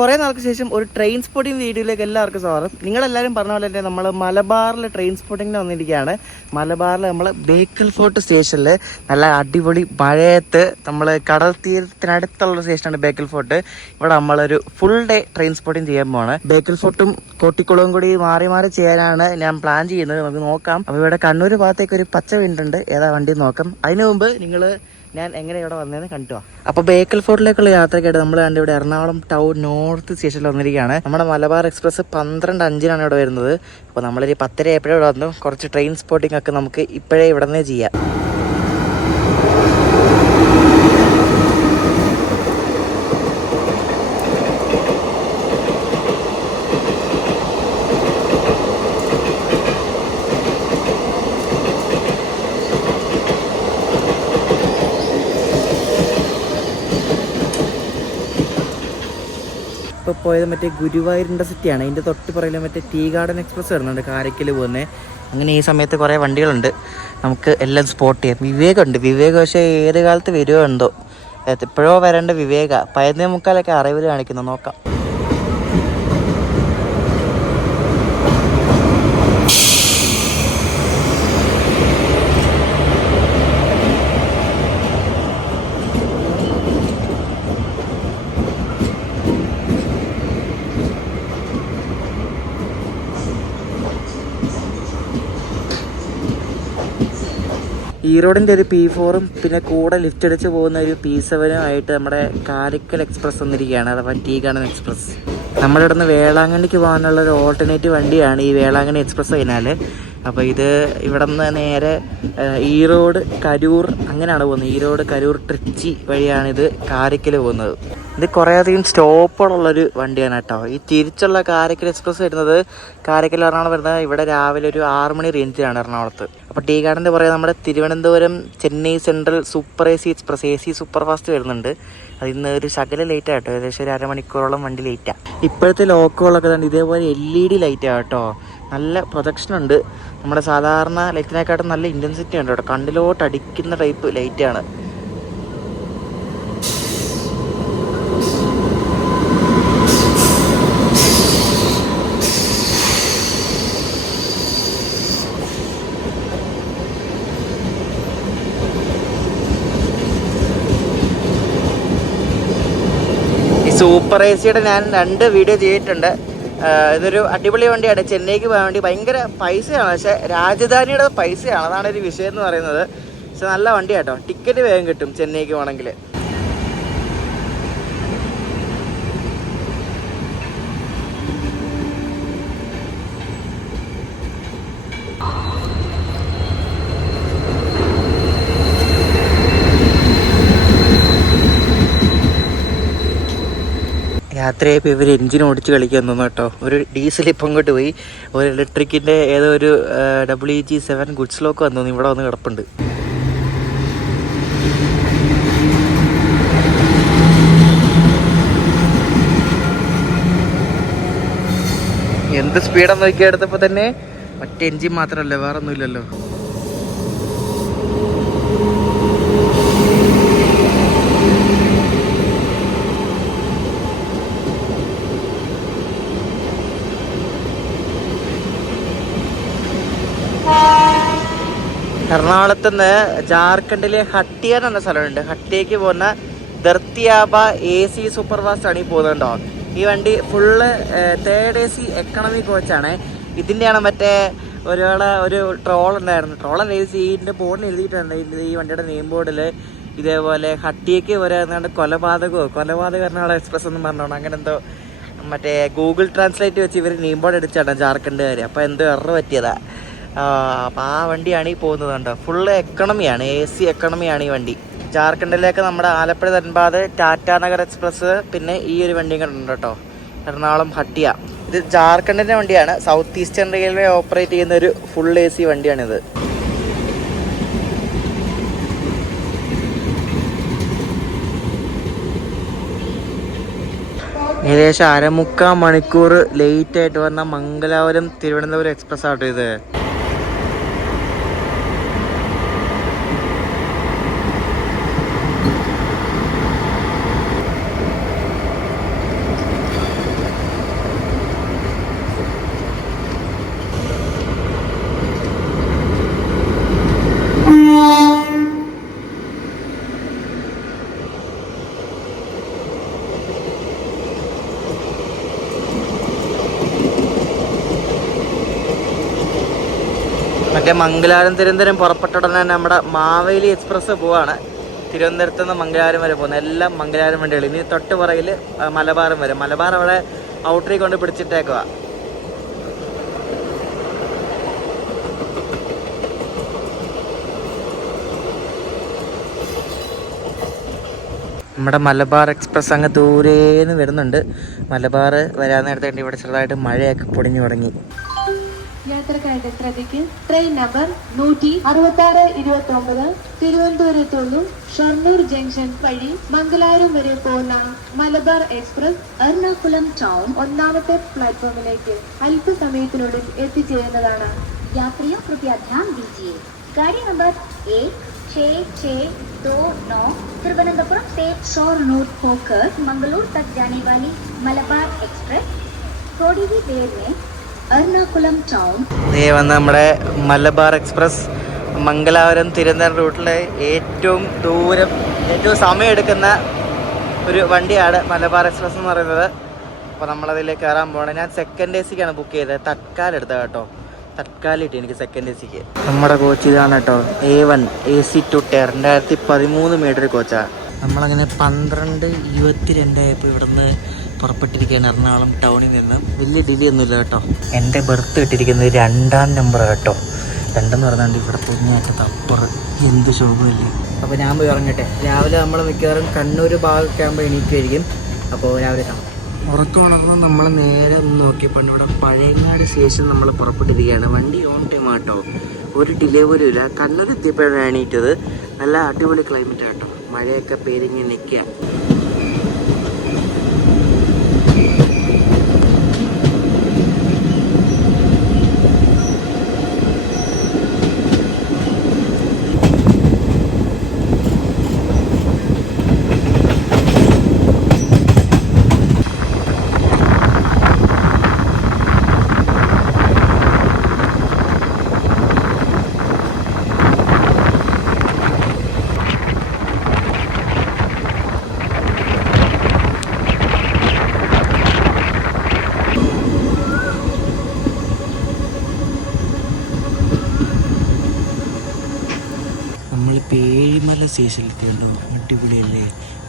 കുറേ നാൾക്ക് ശേഷം ഒരു ട്രെയിൻ സ്പോട്ടിംഗ് വീഡിയോയിലേക്ക് എല്ലാവർക്കും സ്വാഗതം. നിങ്ങളെല്ലാവരും പറഞ്ഞ പോലെ തന്നെ നമ്മൾ മലബാറിൽ ട്രെയിൻ സ്പോട്ടിങ്ങിന് വന്നിരിക്കുകയാണ്. മലബാറിൽ നമ്മൾ ബേക്കൽ ഫോർട്ട് സ്റ്റേഷനിൽ നല്ല അടിപൊളി മഴയത്ത് നമ്മൾ കടൽ തീരത്തിനടുത്തുള്ള സ്റ്റേഷനാണ് ബേക്കൽ ഫോർട്ട്. ഇവിടെ നമ്മളൊരു ഫുൾ ഡേ ട്രെയിൻ സ്പോട്ടിംഗ് ചെയ്യാൻ പോവാണ്. ബേക്കൽ ഫോർട്ടും കോട്ടിക്കുളവും കൂടി മാറി മാറി ചെയ്യാനാണ് ഞാൻ പ്ലാൻ ചെയ്യുന്നത്. നമുക്ക് നോക്കാം. അപ്പോൾ ഇവിടെ കണ്ണൂർ ഭാഗത്തേക്ക് ഒരു പച്ച വീണ്ടുണ്ട്, ഏതാ വണ്ടി നോക്കാം. അതിനു മുമ്പ് ഞാൻ എങ്ങനെ ഇവിടെ വന്നതെന്ന് കണ്ടു. അപ്പോൾ ബേക്കൽ ഫോർട്ടിലേക്കുള്ള യാത്രയ്ക്കായിട്ട് നമ്മൾ കണ്ട് ഇവിടെ എറണാകുളം ടൗൺ നോർത്ത് സ്റ്റേഷനിൽ വന്നിരിക്കുകയാണ്. നമ്മുടെ മലബാർ എക്സ്പ്രസ് 12:05 ഇവിടെ വരുന്നത്. അപ്പോൾ നമ്മളൊരു 10:30 എപ്പോഴും ഇവിടെ വന്നു. കുറച്ച് ട്രെയിൻ സ്പോട്ടിംഗ് ഒക്കെ നമുക്ക് ഇപ്പോഴേ ഇവിടെ നിന്ന് ചെയ്യാം. ഇപ്പോൾ പോയത് മറ്റേ ഗുരുവായൂർ ഇൻ്റർസിറ്റിയാണ്. അതിൻ്റെ തൊട്ട് പറയുന്നത് മറ്റേ ടീ ഗാർഡൻ എക്സ്പ്രസ് വരുന്നുണ്ട് കാരയ്ക്കൽ പോകുന്നത്. അങ്ങനെ ഈ സമയത്ത് കുറേ വണ്ടികളുണ്ട്, നമുക്ക് എല്ലാം സ്പോട്ട് ചെയ്യാം. വിവേകമുണ്ട്. വിവേക് പക്ഷേ ഏത് കാലത്ത് വരുമോ എന്തോ, എപ്പോഴോ വരേണ്ട വിവേക 11:45 അറിവിൽ കാണിക്കുന്നു. നോക്കാം. ഈറോഡിൻ്റെ ഒരു P4ഉം പിന്നെ കൂടെ ലിഫ്റ്റ് അടിച്ച് പോകുന്ന ഒരു P7 ആയിട്ട് നമ്മുടെ കാരയ്ക്കൽ എക്സ്പ്രസ് വന്നിരിക്കുകയാണ്, അഥവാ ടീ ഗാർഡൻ എക്സ്പ്രസ്. നമ്മുടെ ഇവിടെ നിന്ന് വേളാങ്കണ്ണിക്ക് പോകാനുള്ള ഒരു ഓൾട്ടർനേറ്റീവ് വണ്ടിയാണ് ഈ വേളാങ്കണ്ണി എക്സ്പ്രസ് കഴിഞ്ഞാൽ. അപ്പോൾ ഇത് ഇവിടെ നിന്ന് നേരെ ഈറോഡ് കരൂർ അങ്ങനെയാണ് പോകുന്നത്. ഈറോഡ് കരൂർ ട്രിച്ചി വഴിയാണിത് കാരയ്ക്കൽ പോകുന്നത്. ഇത് കുറേയധികം സ്റ്റോപ്പുകളുള്ളൊരു വണ്ടിയാണ് കേട്ടോ. ഈ തിരിച്ചുള്ള കാരയ്ക്കൽ എക്സ്പ്രസ് വരുന്നത് കാരയ്ക്കൽ എറണാകുളം വരുന്നത് ഇവിടെ രാവിലെ ഒരു 6 മണി റേഞ്ചിലാണ് എറണാകുളത്ത്. അപ്പോൾ ടീ ഗാർഡൻ്റെ പറയുക നമ്മുടെ Thiruvananthapuram Chennai central super AC express AC super fast വരുന്നുണ്ട്. അതിന്ന് ഒരു ശകല ലേറ്റ് ആട്ടോ, ഏകദേശം ഒരു അരമണിക്കൂറോളം വണ്ടി ലേറ്റാണ്. ഇപ്പോഴത്തെ ലോക്കുകളൊക്കെ തന്നെ ഇതേപോലെ LED ലൈറ്റാണ് കേട്ടോ. നല്ല പ്രൊജക്ഷൻ ഉണ്ട്. നമ്മുടെ സാധാരണ ലൈറ്റിനെക്കാട്ടും നല്ല ഇൻറ്റൻസിറ്റി ഉണ്ട് കേട്ടോ. കണ്ണിലോട്ട് അടിക്കുന്ന ടൈപ്പ് ലൈറ്റാണ്. സൂപ്പർ ACയുടെ ഞാൻ 2 വീഡിയോ ചെയ്തിട്ടുണ്ട്. ഇതൊരു അടിപൊളി വണ്ടിയാണ്. ചെന്നൈക്ക് പോകാൻ വേണ്ടി ഭയങ്കര പൈസയാണ്, പക്ഷേ രാജധാനിയുടെ പൈസയാണ്, അതാണ് ഒരു വിഷയം എന്ന് പറയുന്നത്. പക്ഷെ നല്ല വണ്ടിയാട്ടോ. ടിക്കറ്റ് വേഗം കിട്ടും ചെന്നൈക്ക് പോകണമെങ്കിൽ. യാത്രയായപ്പോൾ ഇവർ എൻജിൻ ഓടിച്ച് കളിക്കാൻ തോന്നുന്നു കേട്ടോ. ഒരു ഡീസൽ ഇപ്പം ഇങ്ങോട്ട് പോയി, ഒരു ഇലക്ട്രിക്കിൻ്റെ ഏതോ ഒരു WG7 ഗുഡ്സ് ലോക്ക് വന്നു ഇവിടെ വന്ന് കിടപ്പുണ്ട്. എന്ത് സ്പീഡാന്ന് നോക്കിയാൽ എടുത്തപ്പോൾ തന്നെ മറ്റേ എൻജിൻ മാത്രമല്ലേ, വേറെ ഒന്നുമില്ലല്ലോ. എറണാകുളത്ത് നിന്ന് ജാർഖണ്ഡിലെ ഹട്ടിയ എന്ന സ്ഥലമുണ്ട്. ഹട്ടിയക്ക് പോകുന്ന ദർത്തിയാബ AC സൂപ്പർ ഫാസ്റ്റ് ആണ് ഈ പോകുന്നുണ്ടോ. ഈ വണ്ടി ഫുള്ള് 3rd AC എക്കണമി കോച്ചാണ്. ഇതിൻ്റെയാണ് മറ്റേ ഒരു ട്രോൾ ഉണ്ടായിരുന്നു. ട്രോളല്ല, ഇതിൻ്റെ ബോർഡിൽ എഴുതിയിട്ടുണ്ട്. ഈ വണ്ടിയുടെ നെയിം ബോർഡിൽ ഇതേപോലെ ഹട്ടിയക്ക് വരാണ്ട് കൊലപാതകം എറണാകുളം എക്സ്പ്രസ് എന്ന് പറഞ്ഞോണം, അങ്ങനെ എന്തോ മറ്റേ ഗൂഗിൾ ട്രാൻസ്ലേറ്റ് വെച്ച് ഇവർ നെയിം ബോർഡ് അടിച്ചാണ് ജാർഖണ്ഡുകാർ. അപ്പോൾ എന്തോ എറർ പറ്റിയതാ. അപ്പോൾ ആ വണ്ടിയാണ് ഈ പോകുന്നത് കണ്ടോ. ഫുള്ള് എക്കണമിയാണ്, AC എക്കണമിയാണ് ഈ വണ്ടി. ജാർഖണ്ഡിലേക്ക് നമ്മുടെ ആലപ്പുഴ ധൻബാദ് ടാറ്റാനഗർ എക്സ്പ്രസ്, പിന്നെ ഈ ഒരു വണ്ടിയും കണ്ടുണ്ട് കേട്ടോ, എറണാകുളം ഹട്ടിയ. ഇത് ജാർഖണ്ഡിൻ്റെ വണ്ടിയാണ്. സൗത്ത് ഈസ്റ്റേൺ റെയിൽവേ ഓപ്പറേറ്റ് ചെയ്യുന്ന ഒരു ഫുൾ AC വണ്ടിയാണിത്. ഏകദേശം 1/4 മണിക്കൂർ ലേറ്റായിട്ട് വന്ന മംഗലാപുരം തിരുവനന്തപുരം എക്സ്പ്രസ് ആട്ടോ ഇത്. പിന്നെ മംഗലാപുരം തിരുവനന്തപുരം പുറപ്പെട്ട ഉടനെ തന്നെ നമ്മുടെ മാവേലി എക്സ്പ്രസ് പോവാണ്. തിരുവനന്തപുരത്ത് നിന്ന് മംഗലാപുരം വരെ പോകുന്നത് എല്ലാം മംഗലാപുരം വണ്ടികൾ. ഇനി തൊട്ട് പുറകിൽ മലബാറും വരും. മലബാർ അവിടെ ഔട്ടറിൽ കൊണ്ട് പിടിച്ചിട്ടേക്കുക. നമ്മുടെ മലബാർ എക്സ്പ്രസ് അങ്ങ് ദൂരേന്ന് വരുന്നുണ്ട്. മലബാർ വരാൻ നേരത്തെ ഇവിടെ ചെറുതായിട്ട് മഴയൊക്കെ പൊടിഞ്ഞു തുടങ്ങി. യാത്രക്കാരുടെ ശ്രദ്ധയ്ക്ക് ട്രെയിൻ നമ്പർ 166-29 തിരുവനന്തപുരത്തോടും ഷൊർണൂർ ജംഗ്ഷൻ വഴി മംഗലാപുരം വരെ പോകുന്ന മലബാർ എക്സ്പ്രസ് എറണാകുളം ടൗൺ 1ാമത്തെ പ്ലാറ്റ്ഫോമിലേക്ക് അല്പസമയത്തിനുള്ളിൽ എത്തിച്ചേരുന്നതാണ്. यात्रियों कृपया ध्यान दीजिए, गाड़ी नंबर 1669 तिरुवनंतपुरम से शोरनूर होकर मंगलूर तक जाने वाली मलबार एक्सप्रेस थोड़ी ही देर में എറണാകുളം ടൗൺ. വന്ന നമ്മുടെ മലബാർ എക്സ്പ്രസ് മംഗലാപുരം തിരുവനന്തപുരം റൂട്ടിലെ ഏറ്റവും സമയം എടുക്കുന്ന ഒരു വണ്ടിയാണ് മലബാർ എക്സ്പ്രസ് എന്ന് പറയുന്നത്. അപ്പോൾ നമ്മളതിലേക്ക് കയറാൻ പോകണം. ഞാൻ സെക്കൻഡ് എ സിക്കാണ് ബുക്ക് ചെയ്തത്. തത്കാൽ എടുത്തത് കേട്ടോ. തത്കാൽ കിട്ടി എനിക്ക് സെക്കൻഡ് എ സിക്ക്. നമ്മുടെ കോച്ച് ഇതാണ് കേട്ടോ, A1 AC 2 ടയർ 2013 മീറ്റർ കോച്ചാണ്. നമ്മളങ്ങനെ 12:22 ആയപ്പോൾ ഇവിടുന്ന് പുറപ്പെട്ടിരിക്കുകയാണ് എറണാകുളം ടൗണിൽ നിന്ന്. വലിയ ഡിലേ ഒന്നുമില്ല കേട്ടോ. എൻ്റെ ബർത്ത് കിട്ടിയിരിക്കുന്നത് 2ാം നമ്പർ കേട്ടോ. 2 പറഞ്ഞാണ്ട് ഇവിടെ പൊന്നിയാറ്റത്ത് അപ്പുറം. എന്ത് ശോഭമില്ലേ. അപ്പോൾ ഞാൻ പോയി ഇറങ്ങട്ടെ. രാവിലെ നമ്മൾ മിക്കവാറും കണ്ണൂർ ഭാഗമൊക്കെ ആകുമ്പോൾ എണീക്കുമായിരിക്കും. അപ്പോൾ രാവിലെ കാണാം. ഉറക്കം ഉണർന്ന് നമ്മൾ നേരെ ഒന്ന് നോക്കിയപ്പോൾ ഇവിടെ പഴയങ്ങാട് സ്റ്റേഷൻ നമ്മൾ പുറപ്പെട്ടിരിക്കുകയാണ്. വണ്ടി ഓൺ ടൈം ആട്ടോ, ഒരു ഡിലേ പോലും ഇല്ല. കണ്ണൂർ എത്തിയപ്പോഴാണ് എണീറ്റത്. നല്ല അടിപൊളി ക്ലൈമറ്റ് ആട്ടോ. മഴയൊക്കെ പേരിങ്ങി നിൽക്കുക. പേഴിമല സ്റ്റേഷനിലെത്തിയുണ്ടോ. അടിപൊളിയല്ലേ.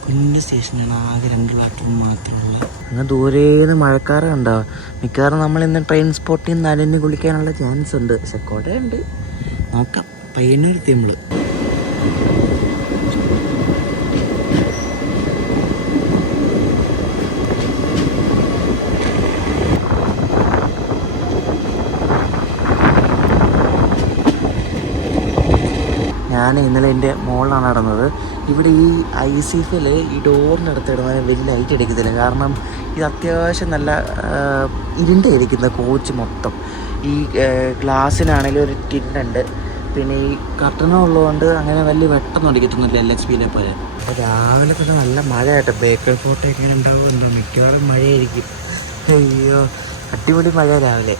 കുഞ്ഞു സ്റ്റേഷനാണ്. ആകെ 2 പ്ലാറ്റ്ഫോം മാത്രമുള്ള. അങ്ങ് ദൂരേന്ന് മഴക്കാറ് കണ്ടോ. മിക്കവാറും നമ്മൾ ഇന്ന് ട്രെയിൻ സ്പോട്ടിൽ നിന്ന് നനഞ്ഞ് കുളിക്കാനുള്ള ചാൻസ് ഉണ്ട്. പക്ഷെ കുടയുണ്ട്. നോക്കാം. പയ്യന്നൂരെത്തി നമ്മൾ. ഞാൻ ഇന്നലെ എൻ്റെ മോളിലാണ് നടന്നത്. ഇവിടെ ഈ ICFൽ ഈ ഡോറിനടുത്ത് ഇടുന്ന വലിയ ലൈറ്റ് അടിക്കത്തില്ല. കാരണം ഇത് അത്യാവശ്യം നല്ല ഇരുണ്ടായിരിക്കുന്ന കോച്ച് മൊത്തം. ഈ ഗ്ലാസ്സിനാണെങ്കിലും ഒരു ടിന്നുണ്ട്. പിന്നെ ഈ കർട്ടനുള്ളതുകൊണ്ട് അങ്ങനെ വലിയ വെട്ടൊന്നും അടിക്കത്തൊന്നുമില്ല LXPയിലെ പോലെ. അപ്പോൾ രാവിലെ തന്നെ നല്ല മഴയായിട്ട് ബേക്കൽ ഫോട്ടോ എങ്ങനെ ഉണ്ടാവുമല്ലോ. മിക്കവാറും മഴയായിരിക്കും. അയ്യോ, അടിപൊളി മഴ രാവിലെ.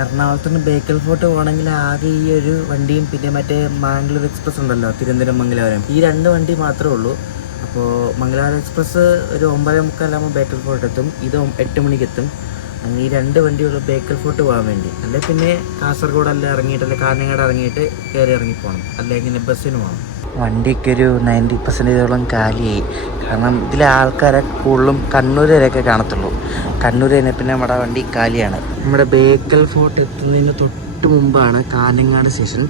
എറണാകുളത്തുനിന്ന് ബേക്കൽ ഫോർട്ട് പോകണമെങ്കിൽ ആകെ ഈ ഒരു വണ്ടിയും പിന്നെ മറ്റേ മാംഗ്ലൂർ എക്സ്പ്രസ് ഉണ്ടല്ലോ, തിരുവനന്തപുരം മംഗലാപുരം, ഈ 2 വണ്ടി മാത്രമേ ഉള്ളൂ. അപ്പോൾ മംഗലാപുരം എക്സ്പ്രസ് ഒരു 9:45 ബേക്കൽ ഫോർട്ട് എത്തും. ഇത് 8 മണിക്ക് എത്തും. അങ്ങനെ ഈ 2 വണ്ടിയുള്ളൂ ബേക്കൽ ഫോർട്ട് പോകാൻ വേണ്ടി. അല്ലെ പിന്നെ കാസർഗോഡെല്ലാം ഇറങ്ങിയിട്ട് അല്ലെ കാഞ്ഞങ്ങാട് ഇറങ്ങിയിട്ട് കയറി ഇറങ്ങിപ്പോകണം. അല്ലെങ്കിൽ ബസ്സിന് പോകണം. വണ്ടിക്ക് ഒരു 90% കാലിയായി. കാരണം ഇതിലെ ആൾക്കാരെ കൂടുതലും കണ്ണൂർ വരെയൊക്കെ കാണത്തുള്ളൂ. കണ്ണൂർ തന്നെ പിന്നെ നമ്മുടെ വണ്ടി കാലിയാണ്. നമ്മുടെ ബേക്കൽ ഫോർട്ട് എത്തുന്നതിന് തൊട്ട് തൊട്ട് മുമ്പാണ് കാഞ്ഞങ്ങാട് സ്റ്റേഷൻ.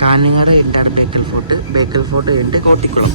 കാഞ്ഞങ്ങാട് കഴിഞ്ഞിട്ടാണ് ബേക്കൽ ഫോർട്ട് കഴിഞ്ഞിട്ട് കോട്ടിക്കുളം.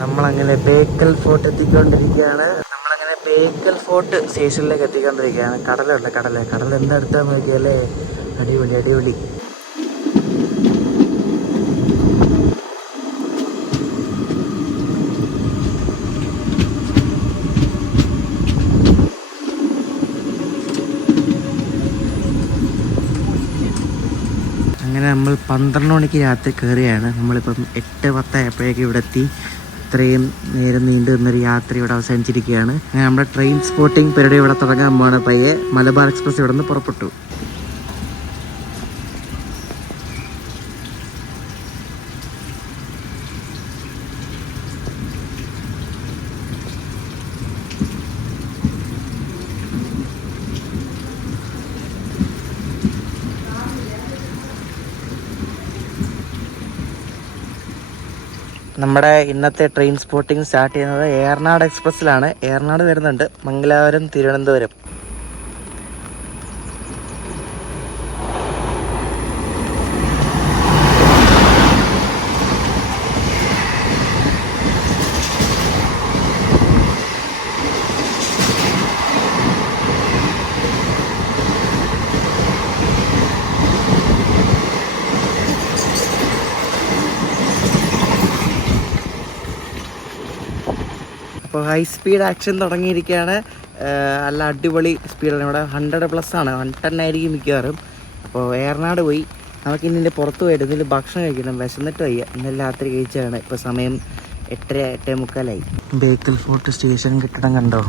നമ്മളങ്ങനെ ബേക്കൽ ഫോർട്ട് എത്തിക്കൊണ്ടിരിക്കുകയാണ്. നമ്മളങ്ങനെ ബേക്കൽ ഫോർട്ട് സ്റ്റേഷനിലേക്ക് എത്തിക്കൊണ്ടിരിക്കുകയാണ്. കടൽ എന്താ അടുത്താ നോക്കിയല്ലേ, അടിപൊളി. അങ്ങനെ നമ്മൾ 12 മണിക്ക് രാത്രി കയറിയാണ്. നമ്മളിപ്പം 8:10 ആയപ്പോഴേക്കും ഇവിടെ എത്തി. ഇത്രയും നേരം നീണ്ടു നിന്നൊരു യാത്ര ഇവിടെ അവസാനിച്ചിരിക്കുകയാണ്. അങ്ങനെ നമ്മുടെ ട്രെയിൻ സ്പോട്ടിംഗ് പരിപാടി ഇവിടെ തുടങ്ങാൻ പോവാണ്. പയ്യെ മലബാർ എക്സ്പ്രസ് ഇവിടെ നിന്ന് പുറപ്പെട്ടു. നമ്മുടെ ഇന്നത്തെ ട്രെയിൻ സ്പോട്ടിംഗ് സ്റ്റാർട്ട് ചെയ്യുന്നത് ഏറനാട് എക്സ്പ്രസ്സിലാണ്. ഏറനാട് വരുന്നുണ്ട്, മംഗലാപുരം, തിരുവനന്തപുരം. അപ്പോൾ ഹൈ സ്പീഡ് ആക്ഷൻ തുടങ്ങിയിരിക്കുകയാണ്. നല്ല അടിപൊളി സ്പീഡാണ്. ഇവിടെ 100+ ആണ്, 110 ആയിരിക്കും മിക്കവാറും. അപ്പോൾ ഏറനാട് പോയി നമുക്കിനി ഇതിൻ്റെ പുറത്ത് പോയിട്ട് ഇതിൽ ഭക്ഷണം കഴിക്കണം. വിശന്നിട്ട് വയ്യ. ഇന്നലെ രാത്രി കഴിച്ചതാണ്. ഇപ്പോൾ സമയം 8:45. ബേക്കൽ ഫോർട്ട് സ്റ്റേഷൻ കെട്ടിടം കണ്ടോ?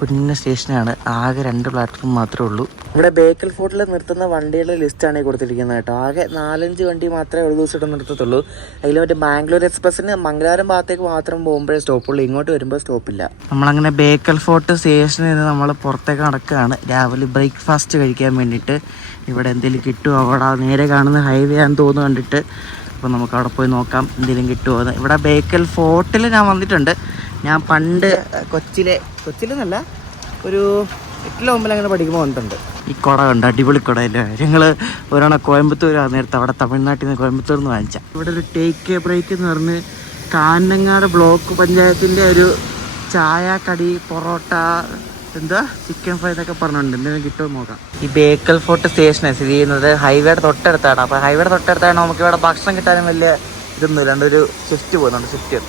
കുഞ്ഞ സ്റ്റേഷനാണ്. ആകെ 2 പ്ലാറ്റ്ഫോം മാത്രമേ ഉള്ളൂ. ഇവിടെ ബേക്കൽ ഫോർട്ടിൽ നിർത്തുന്ന വണ്ടികളുടെ ലിസ്റ്റാണ് കൊടുത്തിരിക്കുന്നത് കേട്ടോ. ആകെ 4-5 വണ്ടി മാത്രമേ ഒരു ദിവസം നിർത്തത്തുള്ളൂ. അതിൽ മറ്റേ ബാംഗ്ലൂർ എക്സ്പ്രസ്സിന് മംഗലാപുരം ഭാഗത്തേക്ക് മാത്രം പോകുമ്പോഴേ സ്റ്റോപ്പുള്ളൂ. ഇങ്ങോട്ട് വരുമ്പോൾ സ്റ്റോപ്പില്ല. നമ്മളങ്ങനെ ബേക്കൽ ഫോർട്ട് സ്റ്റേഷനിൽ നിന്ന് നമ്മൾ പുറത്തേക്ക് നടക്കുകയാണ്. രാവിലെ ബ്രേക്ക്ഫാസ്റ്റ് കഴിക്കാൻ വേണ്ടിയിട്ട്. ഇവിടെ എന്തെങ്കിലും കിട്ടുമോ? അവിടെ നേരെ കാണുന്ന ഹൈവേ ആണെന്ന് തോന്നുന്നു കണ്ടിട്ട്. അപ്പോൾ നമുക്ക് അവിടെ പോയി നോക്കാം എന്തെങ്കിലും കിട്ടുമോ എന്ന്. ഇവിടെ ബേക്കൽ ഫോർട്ടിൽ ഞാൻ വന്നിട്ടുണ്ട്. ഞാൻ പണ്ട് കൊച്ചിലെന്നല്ല, ഒരു 8 അങ്ങനെ പഠിക്കുമ്പോൾ വന്നിട്ടുണ്ട്. ഈ കുട കണ്ട് അടിപൊളി കുടയല്ലേ. ഞങ്ങൾ ഒരാളെ കോയമ്പത്തൂർ നേരത്തെ അവിടെ തമിഴ്നാട്ടിൽ നിന്ന് കോയമ്പത്തൂർ നിന്ന് വാങ്ങിച്ച. ഇവിടെ ഒരു ടേക്ക് എ ബ്രേക്ക് എന്ന് പറഞ്ഞ് കാഞ്ഞങ്ങാട് ബ്ലോക്ക് പഞ്ചായത്തിൻ്റെ ഒരു ചായ, കടി, പൊറോട്ട, ചിക്കൻ ഫ്രൈ എന്നൊക്കെ പറഞ്ഞിട്ടുണ്ട്. എന്തെങ്കിലും കിട്ടുമോ നോക്കാം. ഈ ബേക്കൽ ഫോർട്ട് സ്റ്റേഷൻ സ്ഥിതി ചെയ്യുന്നത് ഹൈവേയുടെ തൊട്ടടുത്താണ്. അപ്പോൾ ഹൈവേയുടെ തൊട്ടടുത്താണ് നമുക്ക് ഇവിടെ ഭക്ഷണം കിട്ടാനും വലിയ ഇതൊന്നുമില്ല. ഒരു സ്വിഫ്റ്റ് പോകുന്നുണ്ട്, സ്വിഫ്റ്റ്.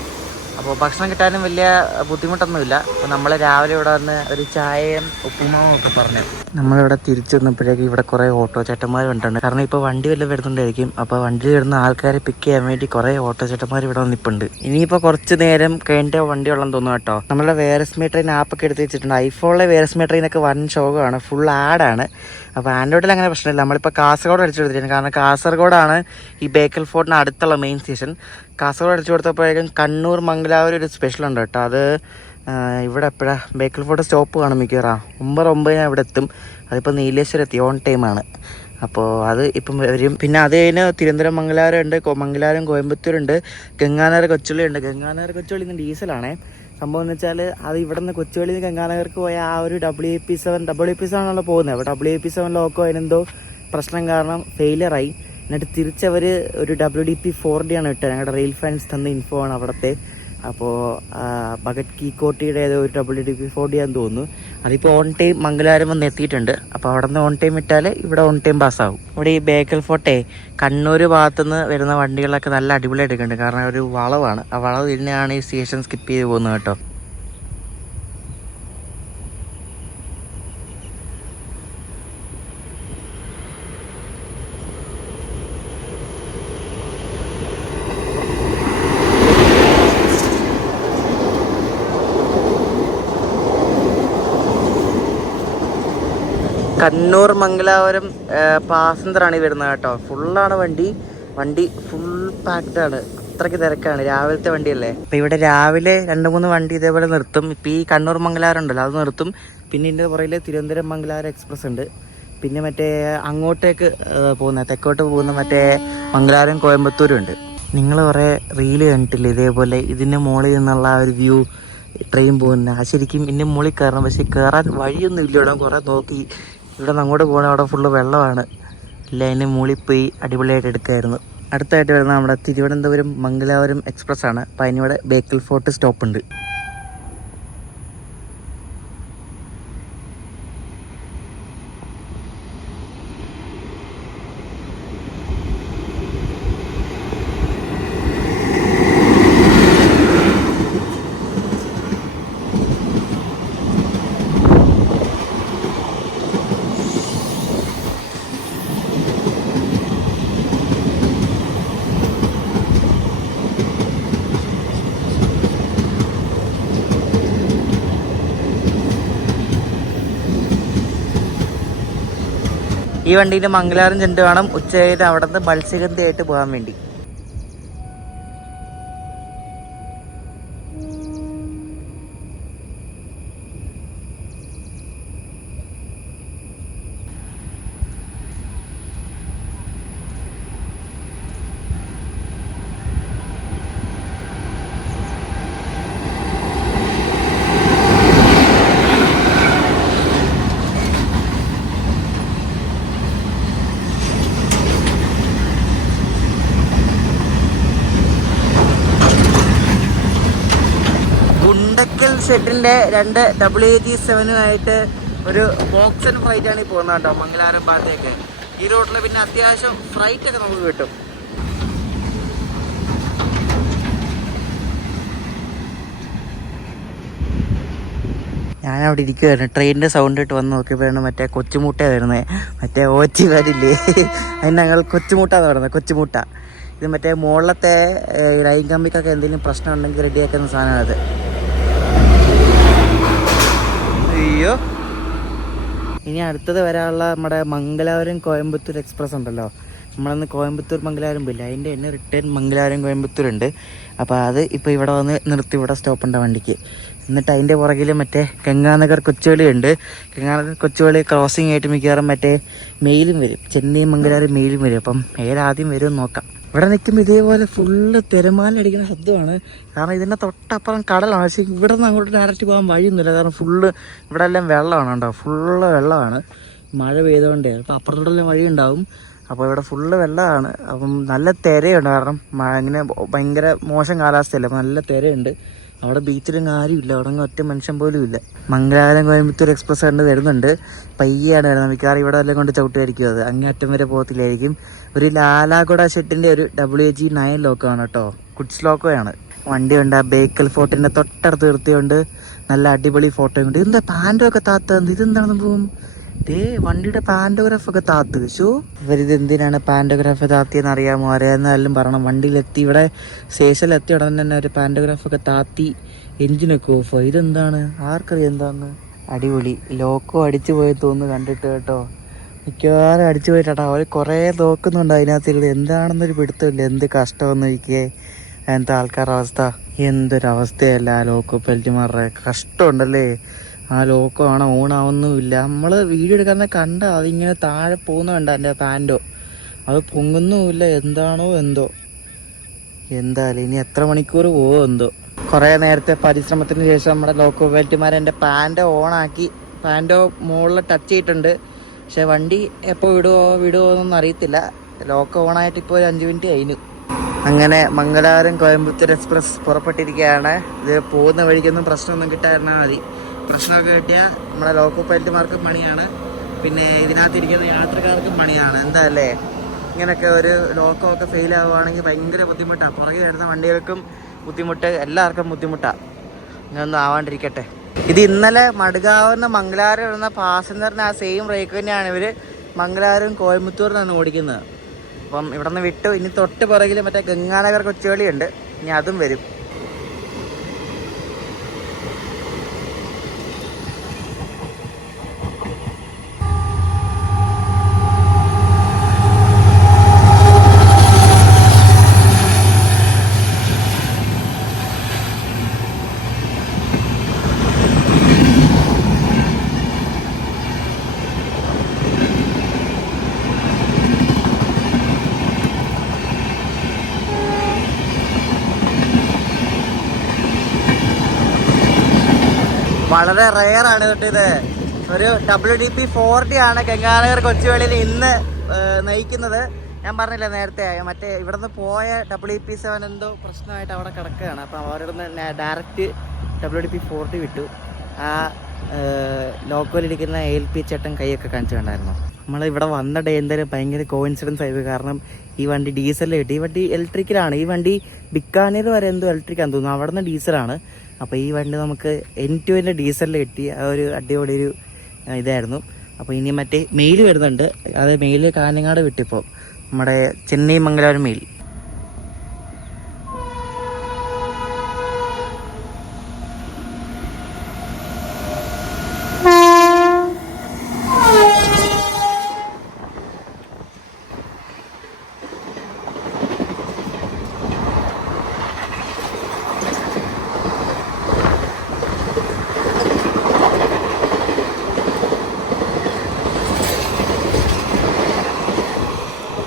അപ്പോൾ ഭക്ഷണം കിട്ടാനും വലിയ ബുദ്ധിമുട്ടൊന്നുമില്ല. അപ്പോൾ നമ്മൾ രാവിലെ ഇവിടെ വന്ന് ഒരു ചായയും ഉപ്പുമാവും ഒക്കെ പറഞ്ഞു. നമ്മളിവിടെ തിരിച്ചു വന്നപ്പോഴേക്കും ഇവിടെ കുറേ ഓട്ടോ ചേട്ടന്മാർ കണ്ടിട്ടുണ്ട്. കാരണം ഇപ്പോൾ വണ്ടി വല്ലതും വരുന്നുണ്ടായിരിക്കും. അപ്പോൾ വണ്ടി വരുന്ന ആൾക്കാരെ പിക്ക് ചെയ്യാൻ വേണ്ടി കുറേ ഓട്ടോ ചേട്ടന്മാർ ഇവിടെ വന്നിപ്പുണ്ട്. ഇനിയിപ്പോൾ കുറച്ച് നേരം കഴിഞ്ഞ വണ്ടി ഉള്ളതെന്ന് തോന്നുന്നു കേട്ടോ. നമ്മളുടെ വേറസ്മി ട്രെയിൻ ആപ്പൊക്കെ എടുത്ത് വെച്ചിട്ടുണ്ട്. ഐഫോണിലെ വേറസ്മി ട്രെയിനൊക്കെ വൻ ശോകമാണ്, ഫുൾ ആഡാണ്. അപ്പോൾ ആൻഡ്രോയിഡിൽ അങ്ങനെ പ്രശ്നമില്ല. നമ്മളിപ്പോൾ കാസർഗോഡ് അടിച്ചു കൊടുത്തിട്ടുണ്ട്. കാരണം കാസർഗോഡാണ് ഈ ബേക്കൽ ഫോർട്ടിന് അടുത്തുള്ള മെയിൻ സ്റ്റേഷൻ. കാസർഗോഡ് അടിച്ചു കൊടുത്തപ്പോഴേക്കും കണ്ണൂർ, മംഗലാപുരം ഒരു സ്പെഷ്യലുണ്ട് കേട്ടോ. അത് ഇവിടെ എപ്പോഴാണ് ബേക്കൽ ഫോർട്ട് സ്റ്റോപ്പ് കാണും മിക്കവാറും 9:09 ഇവിടെ എത്തും. അതിപ്പോൾ നീലേശ്വരം എത്തി, ഓൺ ടൈമാണ്. അപ്പോൾ അത് ഇപ്പം വരും. പിന്നെ അത് കഴിഞ്ഞ് തിരുവനന്തപുരം, മംഗലാപുരം ഉണ്ട്, മംഗലാപുരം കോയമ്പത്തൂരുണ്ട്, ഗംഗാനഗർ കൊച്ചുള്ളി ഉണ്ട്. ഗംഗാനഗർ കൊച്ചുള്ളി ഇന്ന് ഡീസലാണേ. സംഭവം എന്ന് വെച്ചാൽ അത് ഇവിടെ നിന്ന് കൊച്ചുവേളിയിൽ നിന്ന് ഗംഗാനഗർക്ക് പോയ ആ ഒരു WAP7 ആണല്ലോ പോകുന്നത്. അപ്പോൾ WAP7 ലോക്കോ അതിനെന്തോ പ്രശ്നം കാരണം ഫെയിലിയറായി. എന്നിട്ട് തിരിച്ചവർ ഒരു WDP4D ആണ് ഇട്ടത്. ഞങ്ങളുടെ റെയിൽ ഫാൻസ് തന്ന ഇൻഫോ ആണ് അവിടുത്തെ. അപ്പോൾ ഭഗത് കി കോട്ടിയുടെ ഏതോ ഒരു WDP4D ആണെന്ന് തോന്നുന്നു. അതിപ്പോൾ ഓൺ ടൈം മംഗലാപുരം വന്ന് എത്തിയിട്ടുണ്ട്. അപ്പോൾ അവിടെ നിന്ന് ഓൺ ടൈം ഇട്ടാൽ ഇവിടെ ഓൺ ടൈം പാസ്സാവും. ഇവിടെ ഈ ബേക്കൽ ഫോർട്ടേ കണ്ണൂർ ഭാഗത്തുനിന്ന് വരുന്ന വണ്ടികളൊക്കെ നല്ല അടിപൊളിയായിട്ട് എടുക്കുന്നുണ്ട്. കാരണം ഒരു വളവാണ്. ആ വളവ് തന്നെയാണ് ഈ സ്റ്റേഷൻ സ്കിപ്പ് ചെയ്ത് പോകുന്നത് കേട്ടോ. കണ്ണൂർ മംഗലാപുരം പാസഞ്ചറാണ് വരുന്നത് കേട്ടോ. ഫുള്ളാണ് വണ്ടി ഫുൾ പാക്ഡ് ആണ്. അത്രയ്ക്ക് തിരക്കാണ്. രാവിലത്തെ വണ്ടിയല്ലേ. അപ്പം ഇവിടെ രാവിലെ 2-3 വണ്ടി ഇതേപോലെ നിർത്തും. ഇപ്പം ഈ കണ്ണൂർ മംഗലാപുരം ഉണ്ടല്ലോ അത് നിർത്തും. പിന്നെ ഇതിൻ്റെ പുറകിൽ തിരുവനന്തപുരം മംഗലാപുരം എക്സ്പ്രസ് ഉണ്ട്. പിന്നെ മറ്റേ അങ്ങോട്ടേക്ക് പോകുന്ന തെക്കോട്ട് പോകുന്ന മറ്റേ മംഗലാപുരം കോയമ്പത്തൂരും ഉണ്ട്. നിങ്ങൾ കുറേ റീല് കണ്ടിട്ടില്ലേ ഇതേപോലെ ഇതിൻ്റെ മുകളിൽ നിന്നുള്ള ആ ഒരു വ്യൂ ട്രെയിൻ പോകുന്നത്. ആ ശരിക്കും ഇതിൻ്റെ മുകളിൽ കയറണം. പക്ഷേ കയറാൻ വഴിയൊന്നും ഇല്ല. ഇവിടെ കുറേ നോക്കി. ഇവിടെ നിന്ന് അങ്ങോട്ട് പോകണേ അവിടെ ഫുള്ള് വെള്ളമാണ്. ഇല്ല അതിൻ്റെ മുകളിൽ പോയി അടിപൊളിയായിട്ട് എടുക്കുമായിരുന്നു. അടുത്തായിട്ട് വരുന്നത് നമ്മുടെ തിരുവനന്തപുരം മംഗലാപുരം എക്സ്പ്രസ് ആണ്. അപ്പം അതിനിവിടെ ബേക്കൽ ഫോർട്ട് സ്റ്റോപ്പ് ഉണ്ട്. ഈ വണ്ടിയിൽ മംഗലാപുരം ചെണ്ട് വേണം ഉച്ചയായിട്ട് അവിടെ നിന്ന് മത്സ്യഗന്ധിയായിട്ട് പോകാൻ വേണ്ടി. ഷെഡിന്റെ 2 WAG7 ഒരു ബോക്സ് ആൻഡ് ഫ്ലൈറ്റ് ആണ് ഈ പോകുന്നത് കേട്ടോ മംഗലാപുരം ഭാഗത്തേക്ക്. ഈ റൂട്ടിൽ പിന്നെ അത്യാവശ്യം ഫ്ലൈറ്റ് ഒക്കെ നമുക്ക് കിട്ടും. ഞാനവിടെ ഇരിക്കുവായിരുന്നു. ട്രെയിനിൻ്റെ സൗണ്ട് ഇട്ട് വന്ന് നോക്കിയപ്പോഴാണ് മറ്റേ കൊച്ചുമുട്ട വരുന്നത്. മറ്റേ ഓച്ചിക്കാരില്ലേ അതിന് ഞങ്ങൾ കൊച്ചുമുട്ടാന്ന് പറയുന്നത്. കൊച്ചുമുട്ട ഇത് മറ്റേ മുകളിലത്തെ ലൈൻ കമ്പിക്കൊക്കെ എന്തെങ്കിലും പ്രശ്നം ഉണ്ടെങ്കിൽ റെഡിയാക്കുന്ന സാധനമാണ് അത്. അയ്യോ, ഇനി അടുത്തത് വരാനുള്ള നമ്മുടെ മംഗലാപുരം കോയമ്പത്തൂർ എക്സ്പ്രസ് ഉണ്ടല്ലോ. നമ്മളന്ന് കോയമ്പത്തൂർ മംഗലാപുരം പോയില്ല, അതിൻ്റെ തന്നെ റിട്ടേൺ മംഗലാപുരം കോയമ്പത്തൂർ ഉണ്ട്. അപ്പോൾ അത് ഇപ്പോൾ ഇവിടെ വന്ന് നിർത്തി ഇവിടെ സ്റ്റോപ്പുണ്ട് വണ്ടിക്ക്. എന്നിട്ട് അതിൻ്റെ പുറകിൽ മറ്റേ ഗംഗാനഗർ കൊച്ചുവേളി ഉണ്ട്. ഗംഗാനഗർ കൊച്ചുവേളി ക്രോസിംഗ് ആയിട്ട് മിക്കവാറും മറ്റേ മെയിലും വരും, ചെന്നൈ മംഗലാപുരം മെയിലും വരും. അപ്പം ഏതാദ്യം വരുമെന്ന് നോക്കാം. ഇവിടെ നിൽക്കുമ്പോൾ ഇതേപോലെ ഫുള്ള് തിരമാലടിക്കുന്ന ശബ്ദമാണ്. കാരണം ഇതിൻ്റെ തൊട്ടപ്പുറം കടലാണ്. പക്ഷേ ഇവിടെ നിന്ന് അങ്ങോട്ട് ഡയറക്റ്റ് പോകാൻ വഴിയൊന്നുമില്ല. കാരണം ഫുള്ള് ഇവിടെ എല്ലാം വെള്ളമാണ് കേട്ടോ. ഫുള്ള് വെള്ളമാണ് മഴ പെയ്തുകൊണ്ടേ. അപ്പോൾ അപ്പുറത്തോടെല്ലാം വഴി ഉണ്ടാവും. അപ്പോൾ ഇവിടെ ഫുള്ള് വെള്ളമാണ്. അപ്പം നല്ല തിരയുണ്ട്. കാരണം ഇങ്ങനെ ഭയങ്കര മോശം കാലാവസ്ഥയല്ലേ. അപ്പോൾ നല്ല തിരയുണ്ട്. അവിടെ ബീച്ചിലും ആരുമില്ല. അവിടെ ഒറ്റ മനുഷ്യൻ പോലും ഇല്ല. മംഗലാപുരം കോയമ്പത്തൂർ എക്സ്പ്രസ് കണ്ട് വരുന്നുണ്ട്. പയ്യാണ് വരുന്നത്. മിക്കവാറും ഇവിടെ എല്ലാം കൊണ്ട് ചവിട്ടുമായിരിക്കും. അത് അങ്ങേ അറ്റം വരെ പോകത്തില്ലായിരിക്കും. ഒരു ലാലാഗുഡ ഷെഡിൻ്റെ ഒരു WAG9 ലോക്കമാണ് കേട്ടോ. ഗുഡ്സ് ലോക്കോയാണ്. വണ്ടിയുണ്ട്. ആ ബേക്കൽ ഫോർട്ടിൻ്റെ തൊട്ടടുത്ത് നിർത്തിയുണ്ട്. നല്ല അടിപൊളി ഫോട്ടോയും ഉണ്ട്. ഇതെന്താ പാൻറ്റൊക്കെ താത്തത്? ഇതെന്താണെന്ന് പോകും വണ്ടിയുടെ പാൻറ്റോഗ്രാഫ് ഒക്കെ താത്ത്. ഷോ ഇവരിത് എന്തിനാണ് പാൻറ്റോഗ്രാഫ് താത്തിയെന്ന് അറിയാമോ? അറിയാമെന്നാലും പറയണം. വണ്ടിയിലെത്തി ഇവിടെ സ്റ്റേഷനിലെത്തി ഉടനെ തന്നെ ഒരു പാൻറ്റോഗ്രാഫ് ഒക്കെ താത്തി എൻജിനൊക്കെ ഓഫ്. ഇതെന്താണ്? ആർക്കറിയാം എന്താന്ന്. അടിപൊളി ലോക്കോ അടിച്ചു പോയി തോന്നുന്നു കണ്ടിട്ട് കേട്ടോ. മിക്കവാറും അടിച്ചു പോയിട്ടാ. അവർ കുറേ നോക്കുന്നുണ്ട് അതിനകത്ത്. എന്താണെന്നൊരു പിടുത്തമില്ല. എന്ത് കഷ്ടമെന്ന് ഇരിക്കേ അങ്ങനത്തെ ആൾക്കാരുടെ അവസ്ഥ. എന്തൊരവസ്ഥയല്ല ആ ലോക്കോ പെൽറ്റിമാരുടെ. കഷ്ടമുണ്ടല്ലേ. ആ ലോക്കോ ആണ് ഓണാവുന്നുമില്ല. നമ്മൾ വീഡിയോ എടുക്കാൻ കണ്ട അതിങ്ങനെ താഴെ പോകുന്നുണ്ട്. എൻ്റെ പാൻറ്റോ അത് പൊങ്ങുന്നുമില്ല. എന്താണോ എന്തോ. എന്തായാലും ഇനി എത്ര മണിക്കൂർ പോകുമോ എന്തോ. കുറേ നേരത്തെ പരിശ്രമത്തിന് ശേഷം നമ്മുടെ ലോക്കോ പൈലറ്റുമാർ എൻ്റെ പാൻറ്റോ ഓണാക്കി. പാൻറ്റോ മുകളിൽ ടച്ച് ചെയ്തിട്ടുണ്ട്. പക്ഷെ വണ്ടി എപ്പോൾ വിടുമോ എന്നൊന്നും അറിയത്തില്ല. ലോക്കോ ഓണായിട്ട് ഇപ്പോൾ ഒരു 5 മിനിറ്റ് കഴിഞ്ഞു. അങ്ങനെ മംഗലാപുരം കോയമ്പത്തൂർ എക്സ്പ്രസ് പുറപ്പെട്ടിരിക്കുകയാണ്. ഇത് പോകുന്ന വഴിക്കൊന്നും പ്രശ്നമൊന്നും കിട്ടാതിരുന്നാൽ മതി. പ്രശ്നമൊക്കെ കിട്ടിയാൽ നമ്മുടെ ലോക്കോ പൈലറ്റുമാർക്കും പണിയാണ്. പിന്നെ ഇതിനകത്തിരിക്കുന്ന യാത്രക്കാർക്കും പണിയാണ്. എന്താ അല്ലേ, ഇങ്ങനെയൊക്കെ ഒരു ലോക്കോ ഒക്കെ ഫെയിൽ ആവുകയാണെങ്കിൽ ഭയങ്കര ബുദ്ധിമുട്ടാണ്. പുറകെ വരുന്ന വണ്ടികൾക്കും ബുദ്ധിമുട്ട്, എല്ലാവർക്കും ബുദ്ധിമുട്ടാണ്. ഇങ്ങനൊന്നും ആവാണ്ടിരിക്കട്ടെ. ഇത് ഇന്നലെ മടുകാവുന്ന മംഗലാപുരം വരുന്ന പാസഞ്ചറിന് ആ സെയിം റേക്ക് തന്നെയാണ് ഇവർ മംഗലാപുരം കോയമ്പത്തൂരിനാണ് ഓടിക്കുന്നത്. അപ്പം ഇവിടെ നിന്ന് വിട്ടു. ഇനി തൊട്ട് പുറകിൽ മറ്റേ ഗംഗാനഗർ കൊച്ചുവേളി ഉണ്ട്. ഇനി അതും വരും. വളരെ റെയറാണ് കേട്ടോ ഇത്. ഒരു WDP40 ആണ് ഗംഗാനഗർ കൊച്ചുവേളിയിൽ ഇന്ന് നയിക്കുന്നത്. ഞാൻ പറഞ്ഞില്ല നേരത്തെ, മറ്റേ ഇവിടുന്ന് പോയ WDP7 എന്തോ പ്രശ്നമായിട്ട് അവിടെ കിടക്കുകയാണ്. അപ്പം അവരുടെ ഡയറക്റ്റ് WDP40 വിട്ടു. ആ ലോക്കോയിലിരിക്കുന്ന ALP ചേട്ടൻ കൈയൊക്കെ കാണിച്ചിട്ടുണ്ടായിരുന്നു. നമ്മൾ ഇവിടെ വന്ന ഡേ എന്തായാലും ഭയങ്കര കോയിൻസിഡൻസ് ആയത്. കാരണം ഈ വണ്ടി ഡീസലിൽ കിട്ടി. ഈ വണ്ടി ഇലക്ട്രിക്കലാണ്. ഈ വണ്ടി ബിക്കാനീർ വരെ എന്തോ ഇലക്ട്രിക്കാന്ന് തോന്നുന്നു, അവിടെ നിന്ന് ഡീസലാണ്. അപ്പോൾ ഈ വണ്ടി നമുക്ക് N2 ഡീസലിൽ കിട്ടി. ആ ഒരു അടിപൊളി ഒരു ഇതായിരുന്നു. അപ്പോൾ ഇനി മറ്റേ മെയിൽ വരുന്നുണ്ട്. അത് മെയിൽ കാഞ്ഞങ്ങാട് വിട്ടിപ്പോൾ നമ്മുടെ ചെന്നൈ മംഗലാപുരം മെയിൽ.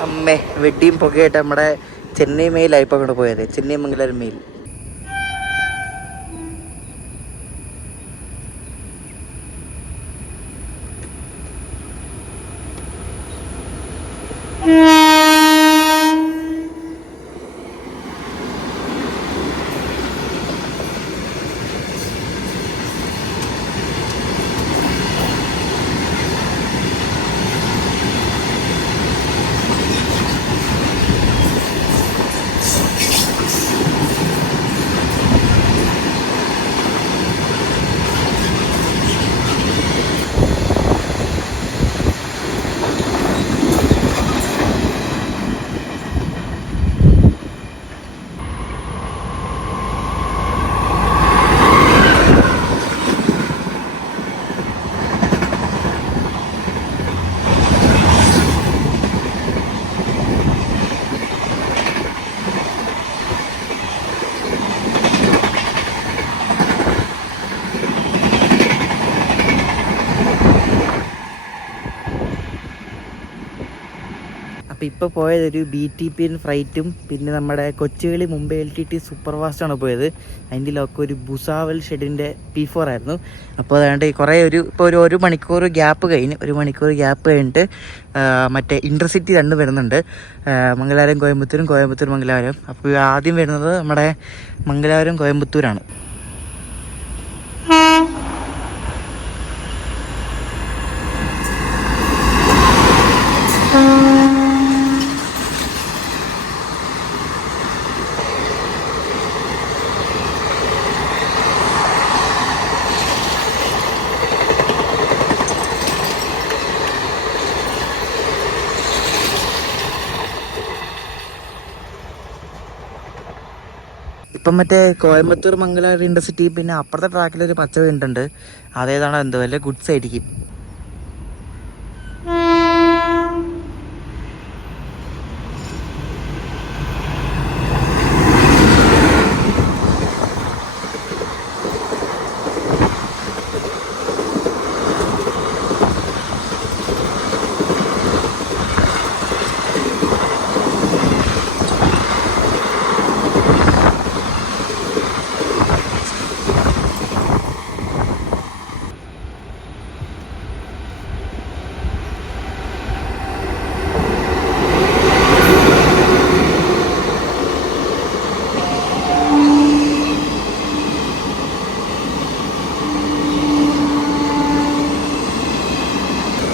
അമ്മേ വെടിയും പുകയായിട്ട് നമ്മുടെ ചെന്നൈ മെയിലായിപ്പോൾ അങ്ങോട്ട് പോയത്. ചെന്നൈ മംഗലാപുരം മെയിൽ. അപ്പോൾ ഇപ്പോൾ പോയതൊരു BTPN ഫ്രൈറ്റും പിന്നെ നമ്മുടെ കൊച്ചുവേളി മുംബൈ LTT സൂപ്പർ ഫാസ്റ്റാണ് പോയത്. അതിൻ്റെ ലൊക്കെ ഒരു ബുസാവൽ ഷെഡിൻ്റെ P4 ആയിരുന്നു. അപ്പോൾ അതുകൊണ്ട് കുറേ ഒരു മണിക്കൂർ ഗ്യാപ്പ് കഴിഞ്ഞിട്ട് മറ്റേ ഇൻ്റർസിറ്റി 2 വരുന്നുണ്ട്. മംഗലാപുരം കോയമ്പത്തൂരും കോയമ്പത്തൂർ മംഗലാപുരം. അപ്പോൾ ആദ്യം വരുന്നത് നമ്മുടെ മംഗലാപുരം കോയമ്പത്തൂരാണ്. ഇപ്പം മറ്റേ കോയമ്പത്തൂർ മംഗലാപുരം ഇൻ്റർസിറ്റി പിന്നെ അപ്പുറത്തെ ട്രാക്കിലൊരു പച്ച വീണ്ടുണ്ട്. അതേതാണോ എന്തോ വല്ല ഗുഡ്സ് ആയിരിക്കും.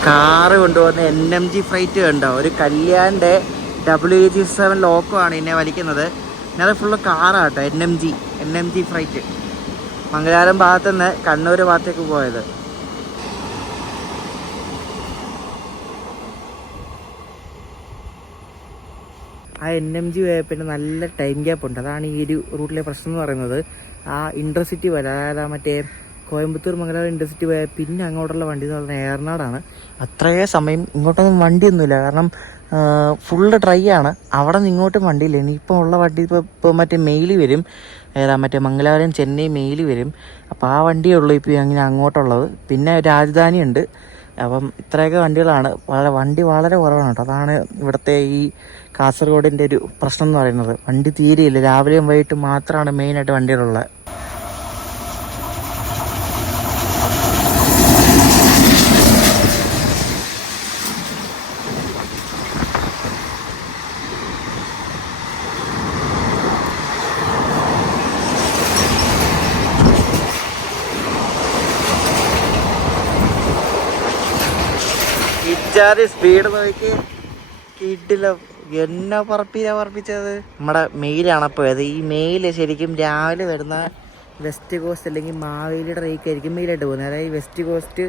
കാറ് കൊണ്ടുപോകുന്ന NMG ഫ്രൈറ്റ് കണ്ടോ, ഒരു കല്യാണിൻ്റെ WG7 ലോക്കോ ആണ് എന്നെ വലിക്കുന്നത്. അത് ഫുള്ള് കാറാട്ടോ. NMG ഫ്രൈറ്റ് മംഗലാപുരം ഭാഗത്തുനിന്ന് കണ്ണൂർ ഭാഗത്തേക്ക് പോയത്. ആ NMG പോയ പിന്നെ നല്ല ടൈം ഗ്യാപ്പ് ഉണ്ട്. അതാണ് ഈ ഒരു റൂട്ടിലെ പ്രശ്നം എന്ന് പറയുന്നത്. ആ ഇൻ്റർസിറ്റി പോലെ, അതായത് മറ്റേ കോയമ്പത്തൂർ മംഗലാപുരം ഇൻ്റർസിറ്റി പോയാൽ പിന്നെ അങ്ങോട്ടുള്ള വണ്ടി എന്ന് പറഞ്ഞാൽ ഏറനാടാണ്. അത്രയേ സമയം ഇങ്ങോട്ടൊന്നും വണ്ടിയൊന്നുമില്ല. കാരണം ഫുള്ള് ഡ്രൈ ആണ്. അവിടെ നിന്ന് ഇങ്ങോട്ടും വണ്ടിയില്ല. ഇനിയിപ്പോൾ ഉള്ള വണ്ടി ഇപ്പോൾ മറ്റേ മെയിൽ വരും. മറ്റേ മംഗലാപുരം ചെന്നൈ മെയിൽ വരും. അപ്പോൾ ആ വണ്ടിയേ ഉള്ളൂ ഇപ്പോൾ അങ്ങനെ അങ്ങോട്ടുള്ളത്. പിന്നെ രാജധാനി ഉണ്ട്. അപ്പം ഇത്രയൊക്കെ വണ്ടികളാണ്. വണ്ടി വളരെ കുറവാണ് കേട്ടോ. അതാണ് ഇവിടുത്തെ ഈ കാസർഗോഡിൻ്റെ ഒരു പ്രശ്നം എന്ന് പറയുന്നത്. വണ്ടി തീരെയില്ല. രാവിലെയും വൈകിട്ട് മാത്രമാണ് മെയിനായിട്ട് വണ്ടികളുള്ളത്. ഇച്ചാറ് സ്പീഡ് നോക്കി കിട്ടില്ല. എന്നാ പറപ്പിച്ചത്. നമ്മുടെ മെയിലാണ് പോയത്. ഈ മെയില് ശരിക്കും രാവിലെ വരുന്ന വെസ്റ്റ് കോസ്റ്റ് അല്ലെങ്കിൽ മാവേലിയുടെ റേക്കായിരിക്കും മെയിലായിട്ട് പോകുന്നത്. അതായത് വെസ്റ്റ് കോസ്റ്റ്,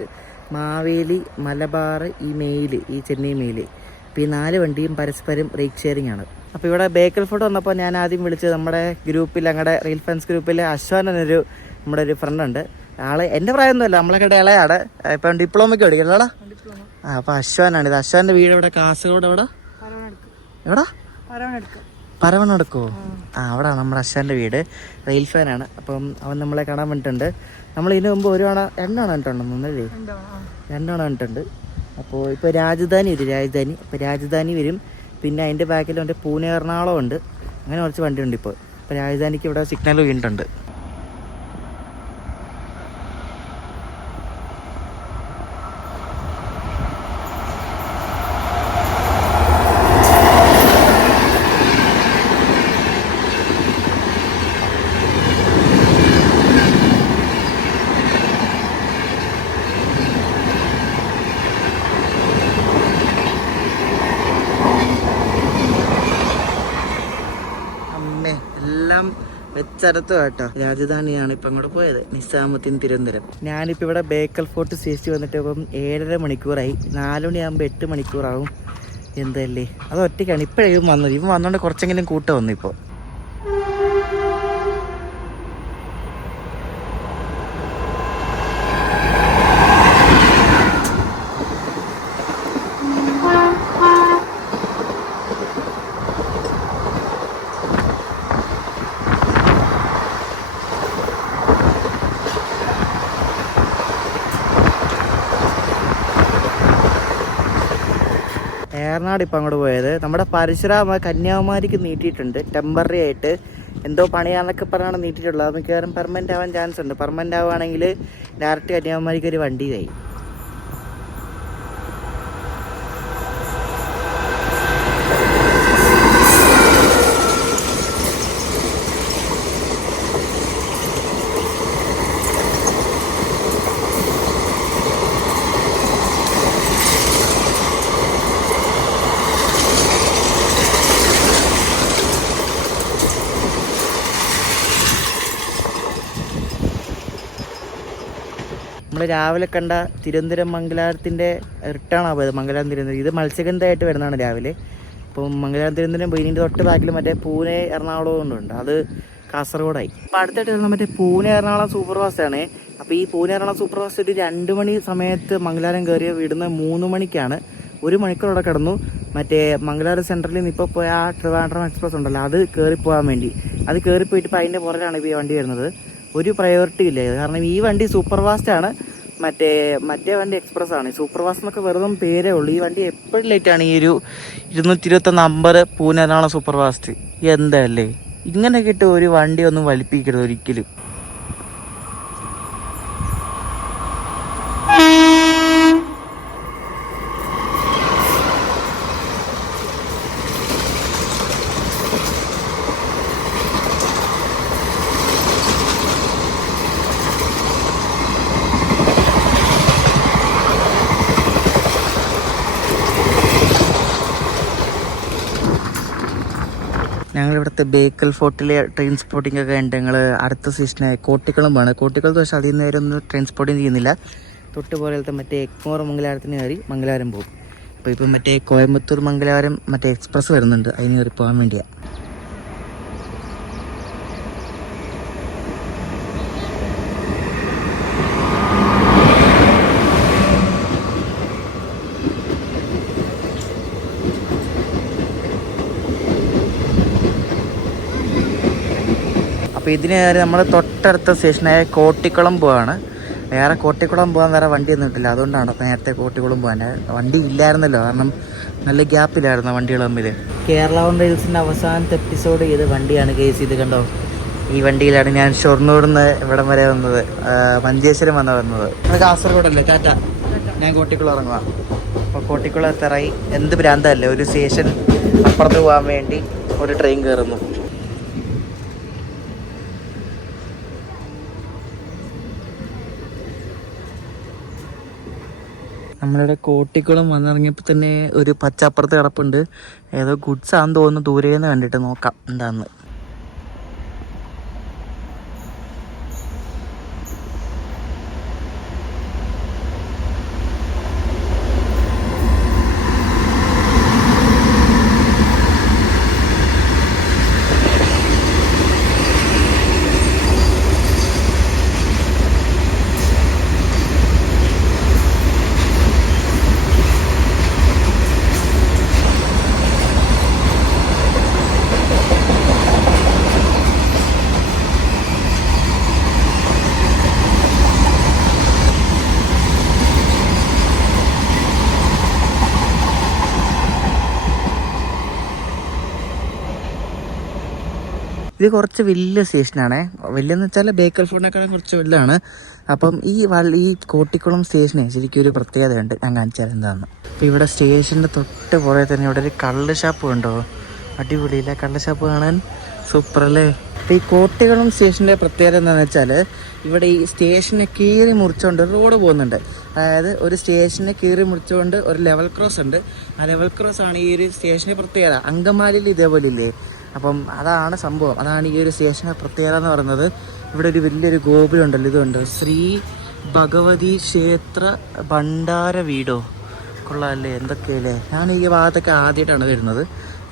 മാവേലി, മലബാർ, ഈ മെയില്, ഈ ചെന്നൈ മെയില്. അപ്പോൾ ഈ 4 വണ്ടിയും പരസ്പരം റേക്ക് ഷെയറിംഗ് ആണ്. അപ്പോൾ ഇവിടെ ബേക്കൽ ഫോർട്ട് വന്നപ്പോൾ ഞാൻ ആദ്യം വിളിച്ചത് നമ്മുടെ ഗ്രൂപ്പിൽ, ഞങ്ങളുടെ റീൽ ഫ്രണ്ട്സ് ഗ്രൂപ്പിൽ അശ്വാൻ എന്നൊരു നമ്മുടെ ഒരു ഫ്രണ്ടുണ്ട്. ആള് എൻ്റെ പ്രായമൊന്നുമല്ല, നമ്മളൊക്കെ ഇളയാണ്. ഇപ്പം ഡിപ്ലോമയ്ക്ക് പഠിക്കല്ലോടാ. അപ്പോൾ അശ്വാനാണ് ഇത്. അശ്വാൻ്റെ വീട് ഇവിടെ കാസർഗോഡ്. എവിടെ പരവനടുക്കോ? അവിടെ നമ്മുടെ അശ്വാൻ്റെ വീട്. റെയിൽ ഫാനാണ്. അപ്പം അവൻ നമ്മളെ കാണാൻ വേണ്ടിയിട്ടുണ്ട്. നമ്മൾ ഇതിനു മുമ്പ് രണ്ടാണ് കണ്ടിട്ടുണ്ടെന്നല്ലേ? 2 കണ്ടിട്ടുണ്ട്. അപ്പോൾ ഇപ്പോൾ രാജധാനി വരും. അപ്പോൾ രാജധാനി വരും. പിന്നെ അതിൻ്റെ ബാക്കിൽ എൻ്റെ പൂനെ എറണാകുളം ഉണ്ട്. അങ്ങനെ കുറച്ച് വണ്ടിയുണ്ട് ഇപ്പോൾ. രാജധാനിക്ക് ഇവിടെ സിഗ്നൽ വീണിട്ടുണ്ട്. എല്ലാം വെച്ചടത്തു കേട്ടോ. രാജധാനിയാണ് ഇപ്പം അങ്ങോട്ട് പോയത്, നിസാമുദ്ദീൻ തിരുവനന്തപുരം. ഞാനിപ്പോൾ ഇവിടെ ബേക്കൽ ഫോർട്ട് സ്റ്റേഷൻ വന്നിട്ട് ഇപ്പം 7.5 മണിക്കൂറായി. 4 മണിയാകുമ്പോൾ 8 മണിക്കൂറാവും. എന്തല്ലേ, അത് ഒറ്റയ്ക്കാണ് ഇപ്പോഴും വന്നത്. ഇവൻ വന്നുകൊണ്ട് കുറച്ചെങ്കിലും കൂട്ടം വന്നു. ഇപ്പോൾ ഏറനാട് ഇപ്പം അങ്ങോട്ട് പോയത്. നമ്മുടെ പരശുരാമ കന്യാകുമാരിക്ക് നീട്ടിയിട്ടുണ്ട് ടെമ്പററി ആയിട്ട്. എന്തോ പണിയാന്നൊക്കെ പറഞ്ഞാണ് നീട്ടിയിട്ടുള്ളത്. അത് മിക്കവാറും പെർമനൻ്റ് ആവാൻ ചാൻസ് ഉണ്ട്. പെർമനൻ്റ് ആവുകയാണെങ്കിൽ ഡയറക്റ്റ് കന്യാകുമാരിക്ക് ഒരു വണ്ടി ആയി. നമ്മൾ രാവിലെ കണ്ട തിരുവനന്തപുരം മംഗലാപുരത്തിൻ്റെ റിട്ടേണാണ് പോയത്. മംഗലാപുരം തിരുവനന്തപുരം ഇത് മത്സ്യഗന്ധമായിട്ട് വരുന്നതാണ് രാവിലെ. അപ്പം മംഗലാപുരം തിരുവനന്തപുരം പോയി. ഇതിൻ്റെ തൊട്ട് ബാക്കിൽ മറ്റേ പൂനെ എറണാകുളം കൊണ്ടുണ്ട്. അത് കാസർഗോഡായി. അപ്പോൾ അടുത്തായിട്ട് വരുന്ന മറ്റേ പൂനെ എറണാകുളം സൂപ്പർ ഫാസ്റ്റാണ്. അപ്പോൾ ഈ പൂനെ എറണാകുളം സൂപ്പർ ഫാസ്റ്റ് ഒരു 2 മണി സമയത്ത് മംഗലാപുരം കയറിയ വിടുന്ന 3 മണിക്കാണ്. 1 മണിക്കൂർ അവിടെ കിടന്നു. മറ്റേ മംഗലാപുരം സെൻട്രലിൽ നിന്ന് ഇപ്പോൾ പോയ ആ ട്രിവാൻഡ്രം എക്സ്പ്രസ് ഉണ്ടല്ലോ, അത് കയറിപ്പോകാൻ വേണ്ടി. അത് കയറിപ്പോയിട്ട് ഇപ്പോൾ അതിൻ്റെ പുറകിലാണ് ഇപ്പോൾ ഈ വണ്ടി വരുന്നത്. ഒരു പ്രയോറിറ്റി ഇല്ല ഇത്. കാരണം ഈ വണ്ടി സൂപ്പർ ഫാസ്റ്റാണ്. മറ്റേ വണ്ടി എക്സ്പ്രസ് ആണ്. സൂപ്പർ ഫാസ്റ്റ് എന്നൊക്കെ വെറുതെ പേരേ ഉള്ളൂ. ഈ വണ്ടി എപ്പോഴും ലേറ്റാണ്. ഈ ഒരു 221 number Pune Ernakulam super fast. എന്തല്ലേ ഇങ്ങനെയൊക്കെ ഇട്ട് ഒരു വണ്ടി ഒന്നും വലിപ്പിക്കരുത് ഒരിക്കലും. ഞങ്ങളിവിടുത്തെ ബേക്കൽ ഫോർട്ടിലെ ട്രെയിൻ സ്പോട്ടിംഗ് ഒക്കെ ഉണ്ട്. ഞങ്ങൾ അടുത്ത സ്റ്റേഷനായ കോട്ടിക്കുളം പോകണം. കോട്ടിക്കുളത്ത് പക്ഷേ അതിൽ നിന്ന് വരെ ഒന്നും ട്രെയിൻ സ്പോട്ടിങ് ചെയ്യുന്നില്ല. തൊട്ട് പോലത്തെ മറ്റേ എക്മോർ മംഗലാപുരത്തിന് കയറി മംഗലാപുരം പോകും. അപ്പോൾ ഇപ്പം മറ്റേ കോയമ്പത്തൂർ മംഗലാപുരം മറ്റേ എക്സ്പ്രസ് വരുന്നുണ്ട്, അതിന് കയറി പോകാൻ വേണ്ടിയാണ്. അപ്പോൾ ഇതിന് കയറി നമ്മൾ തൊട്ടടുത്ത സ്റ്റേഷനായ കോട്ടിക്കുളം പോവാണ്. വേറെ കോട്ടിക്കുളം പോകാൻ വേറെ വണ്ടി ഒന്നും കിട്ടില്ല. അതുകൊണ്ടാണ് നേരത്തെ കോട്ടിക്കുളം പോകാൻ. വണ്ടി ഇല്ലായിരുന്നല്ലോ, കാരണം നല്ല ഗ്യാപ്പിലായിരുന്നു വണ്ടികൾ തമ്മിൽ. കേരള റെയിൽസിൻ്റെ അവസാനത്തെ എപ്പിസോഡ് ചെയ്ത വണ്ടിയാണ് കേസ്. ഇത് കണ്ടോ, ഈ വണ്ടിയിലാണ് ഞാൻ ഷൊർണൂരിൽ നിന്ന് ഇവിടം വരെ വന്നത്, മഞ്ചേശ്വരം വന്നത്. അത് കാസർഗോഡല്ലേ? ടാറ്റ. ഞാൻ കോട്ടിക്കുളം ഇറങ്ങുക. അപ്പോൾ കോട്ടിക്കുളം എത്തറായി. എന്ത് ഭ്രാന്തല്ലേ, ഒരു സ്റ്റേഷൻ അപ്പുറത്ത് പോകാൻ വേണ്ടി ഒരു ട്രെയിൻ കയറുന്നു. നമ്മളിവിടെ കോട്ടിക്കുളം വന്നിറങ്ങിയപ്പോൾ തന്നെ ഒരു പച്ചപ്പുറത്ത് കിടപ്പുണ്ട്. ഏതോ ഗുഡ്സ് ആണെന്ന് തോന്നുന്നു. ദൂരേന്ന് കണ്ടിട്ട് നോക്കാം എന്താന്ന്. ഇത് കുറച്ച് വലിയ സ്റ്റേഷനാണ്. വലിയെന്ന് വെച്ചാൽ ബേക്കൽ ഫോർട്ടിനേക്കാളും കുറച്ച് വലുതാണ്. അപ്പം ഈ കോട്ടിക്കുളം സ്റ്റേഷനെ ശരിക്കും ഒരു പ്രത്യേകതയുണ്ട്. ഞാൻ കാണിച്ചാൽ എന്താണെന്ന്. അപ്പോൾ ഇവിടെ സ്റ്റേഷൻ്റെ തൊട്ട് പുറകെ തന്നെ ഇവിടെ ഒരു കള്ള് ഷാപ്പ് ഉണ്ടോ, അടിപൊളിയില്ല കള്ള് ഷാപ്പ് കാണാൻ, സൂപ്പർ അല്ലേ. അപ്പോൾ ഈ കോട്ടിക്കുളം സ്റ്റേഷൻ്റെ പ്രത്യേകത എന്താണെന്ന് വെച്ചാൽ ഇവിടെ ഈ സ്റ്റേഷനെ കീറി മുറിച്ചുകൊണ്ട് റോഡ് പോകുന്നുണ്ട്. അതായത് ഒരു സ്റ്റേഷനെ കീറി മുറിച്ചുകൊണ്ട് ഒരു ലെവൽ ക്രോസ് ഉണ്ട്. ആ ലെവൽ ക്രോസ് ആണ് ഈ ഒരു സ്റ്റേഷൻ്റെ പ്രത്യേകത. അങ്കമാലിയിൽ ഇതേപോലെ ഇല്ലേ, അപ്പം അതാണ് സംഭവം. അതാണ് ഈ ഒരു സ്റ്റേഷൻ്റെ പ്രത്യേകത എന്ന് പറയുന്നത്. ഇവിടെ ഒരു വലിയൊരു ഗോപുരം ഉണ്ടല്ലോ, ഇതുണ്ട്, ശ്രീ ഭഗവതി ക്ഷേത്ര ഭണ്ഡാര വീടോ. കൊള്ളാമല്ലേ, എന്തൊക്കെയല്ലേ. ഞാൻ ഈ ഭാഗത്തൊക്കെ ആദ്യമായിട്ടാണ് വരുന്നത്.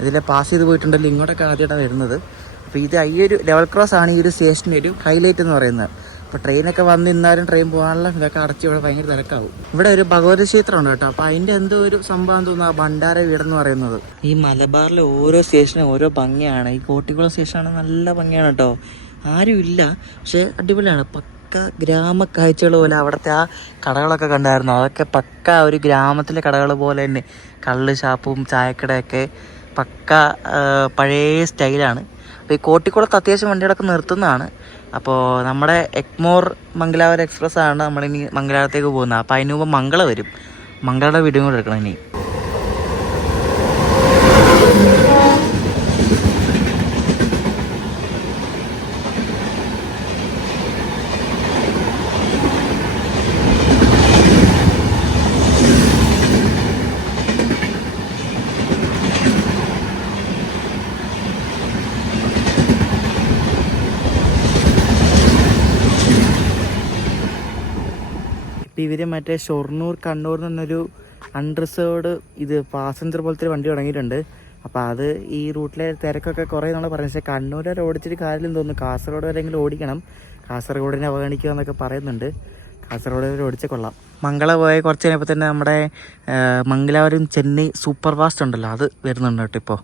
ഇതിലെ പാസ് ചെയ്ത് പോയിട്ടുണ്ടല്ലോ, ഇങ്ങോട്ടൊക്കെ ആദ്യമായിട്ടാണ് വരുന്നത്. അപ്പോൾ ഇത് ഈ ഒരു ലെവൽ ക്രോസ് ആണ് ഈ ഒരു സ്റ്റേഷൻ്റെ ഒരു ഹൈലൈറ്റ് എന്ന് പറയുന്നത്. അപ്പോൾ ട്രെയിനൊക്കെ വന്ന് ഇന്നാലും ട്രെയിൻ പോകാനുള്ള ഇതൊക്കെ അടച്ച് ഇവിടെ ഭയങ്കര തിരക്കാവും. ഇവിടെ ഒരു ഭഗവതി ക്ഷേത്രം ഉണ്ട് കേട്ടോ. അപ്പോൾ അതിൻ്റെ എന്തോ ഒരു സംഭവം തോന്നുന്നു, ആ ഭണ്ഡാര വീടെന്ന് പറയുന്നത്. ഈ മലബാറിലെ ഓരോ സ്റ്റേഷനും ഓരോ ഭംഗിയാണ്. ഈ കോട്ടിക്കുളം സ്റ്റേഷനാണ് നല്ല ഭംഗിയാണ് കേട്ടോ. ആരും ഇല്ല, പക്ഷേ അടിപൊളിയാണ്. പക്ക ഗ്രാമ കാഴ്ചകൾ പോലെ അവിടുത്തെ ആ കടകളൊക്കെ കണ്ടായിരുന്നു. അതൊക്കെ പക്ക ഒരു ഗ്രാമത്തിലെ കടകൾ പോലെ തന്നെ. കള്ള് ഷാപ്പും ചായക്കടയൊക്കെ പക്ക പഴയ സ്റ്റൈലാണ്. അപ്പോൾ ഈ കോട്ടിക്കുളത്ത് അത്യാവശ്യം വണ്ടികളൊക്കെ നിർത്തുന്നതാണ്. അപ്പോൾ നമ്മുടെ എഗ്മോർ മംഗലാപുരം എക്സ്പ്രസ് ആണ് നമ്മളിനി മംഗലാപുരത്തേക്ക് പോകുന്നത്. അപ്പോൾ അതിന് മുമ്പ് മംഗള വരും. മംഗളയുടെ വീഡിയോ കൂടെ എടുക്കണം ഇനി. ഇപ്പം ഇവർ മറ്റേ ഷൊർണൂർ കണ്ണൂർ എന്നൊരു അൺറിസേർവ്ഡ് ഇത് പാസഞ്ചർ പോലത്തെ വണ്ടി തുടങ്ങിയിട്ടുണ്ട്. അപ്പോൾ അത് ഈ റൂട്ടിലെ തിരക്കൊക്കെ കുറേ നമ്മൾ പറഞ്ഞു. പക്ഷേ കണ്ണൂർ വരെ ഓടിച്ചിട്ട് കാര്യമില്ലെന്ന് തോന്നുന്നു. കാസർഗോഡ് വരെയെങ്കിലും ഓടിക്കണം. കാസർഗോഡിനെ അവഗണിക്കുക എന്നൊക്കെ പറയുന്നുണ്ട്. കാസർഗോഡ് വരെ ഓടിച്ച് കൊള്ളാം. മംഗള പോയ കുറച്ച് കഴിഞ്ഞപ്പോൾ തന്നെ നമ്മുടെ മംഗലാപുരം ചെന്നൈ സൂപ്പർ ഫാസ്റ്റ് ഉണ്ടല്ലോ, അത് വരുന്നുണ്ട് കേട്ടോ ഇപ്പോൾ.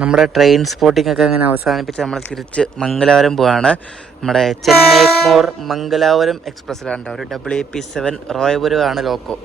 നമ്മുടെ ട്രെയിൻ സ്പോട്ടിംഗ് ഒക്കെ അങ്ങനെ അവസാനിപ്പിച്ച് നമ്മൾ തിരിച്ച് മംഗലാപുരം പോവാണ്. നമ്മുടെ ചെന്നൈ എഗ്മോർ മംഗലാപുരം എക്സ്പ്രസ്സിലാണ്. ഒരു WP7 റോയപുരം ആണ് ലോക്കോ.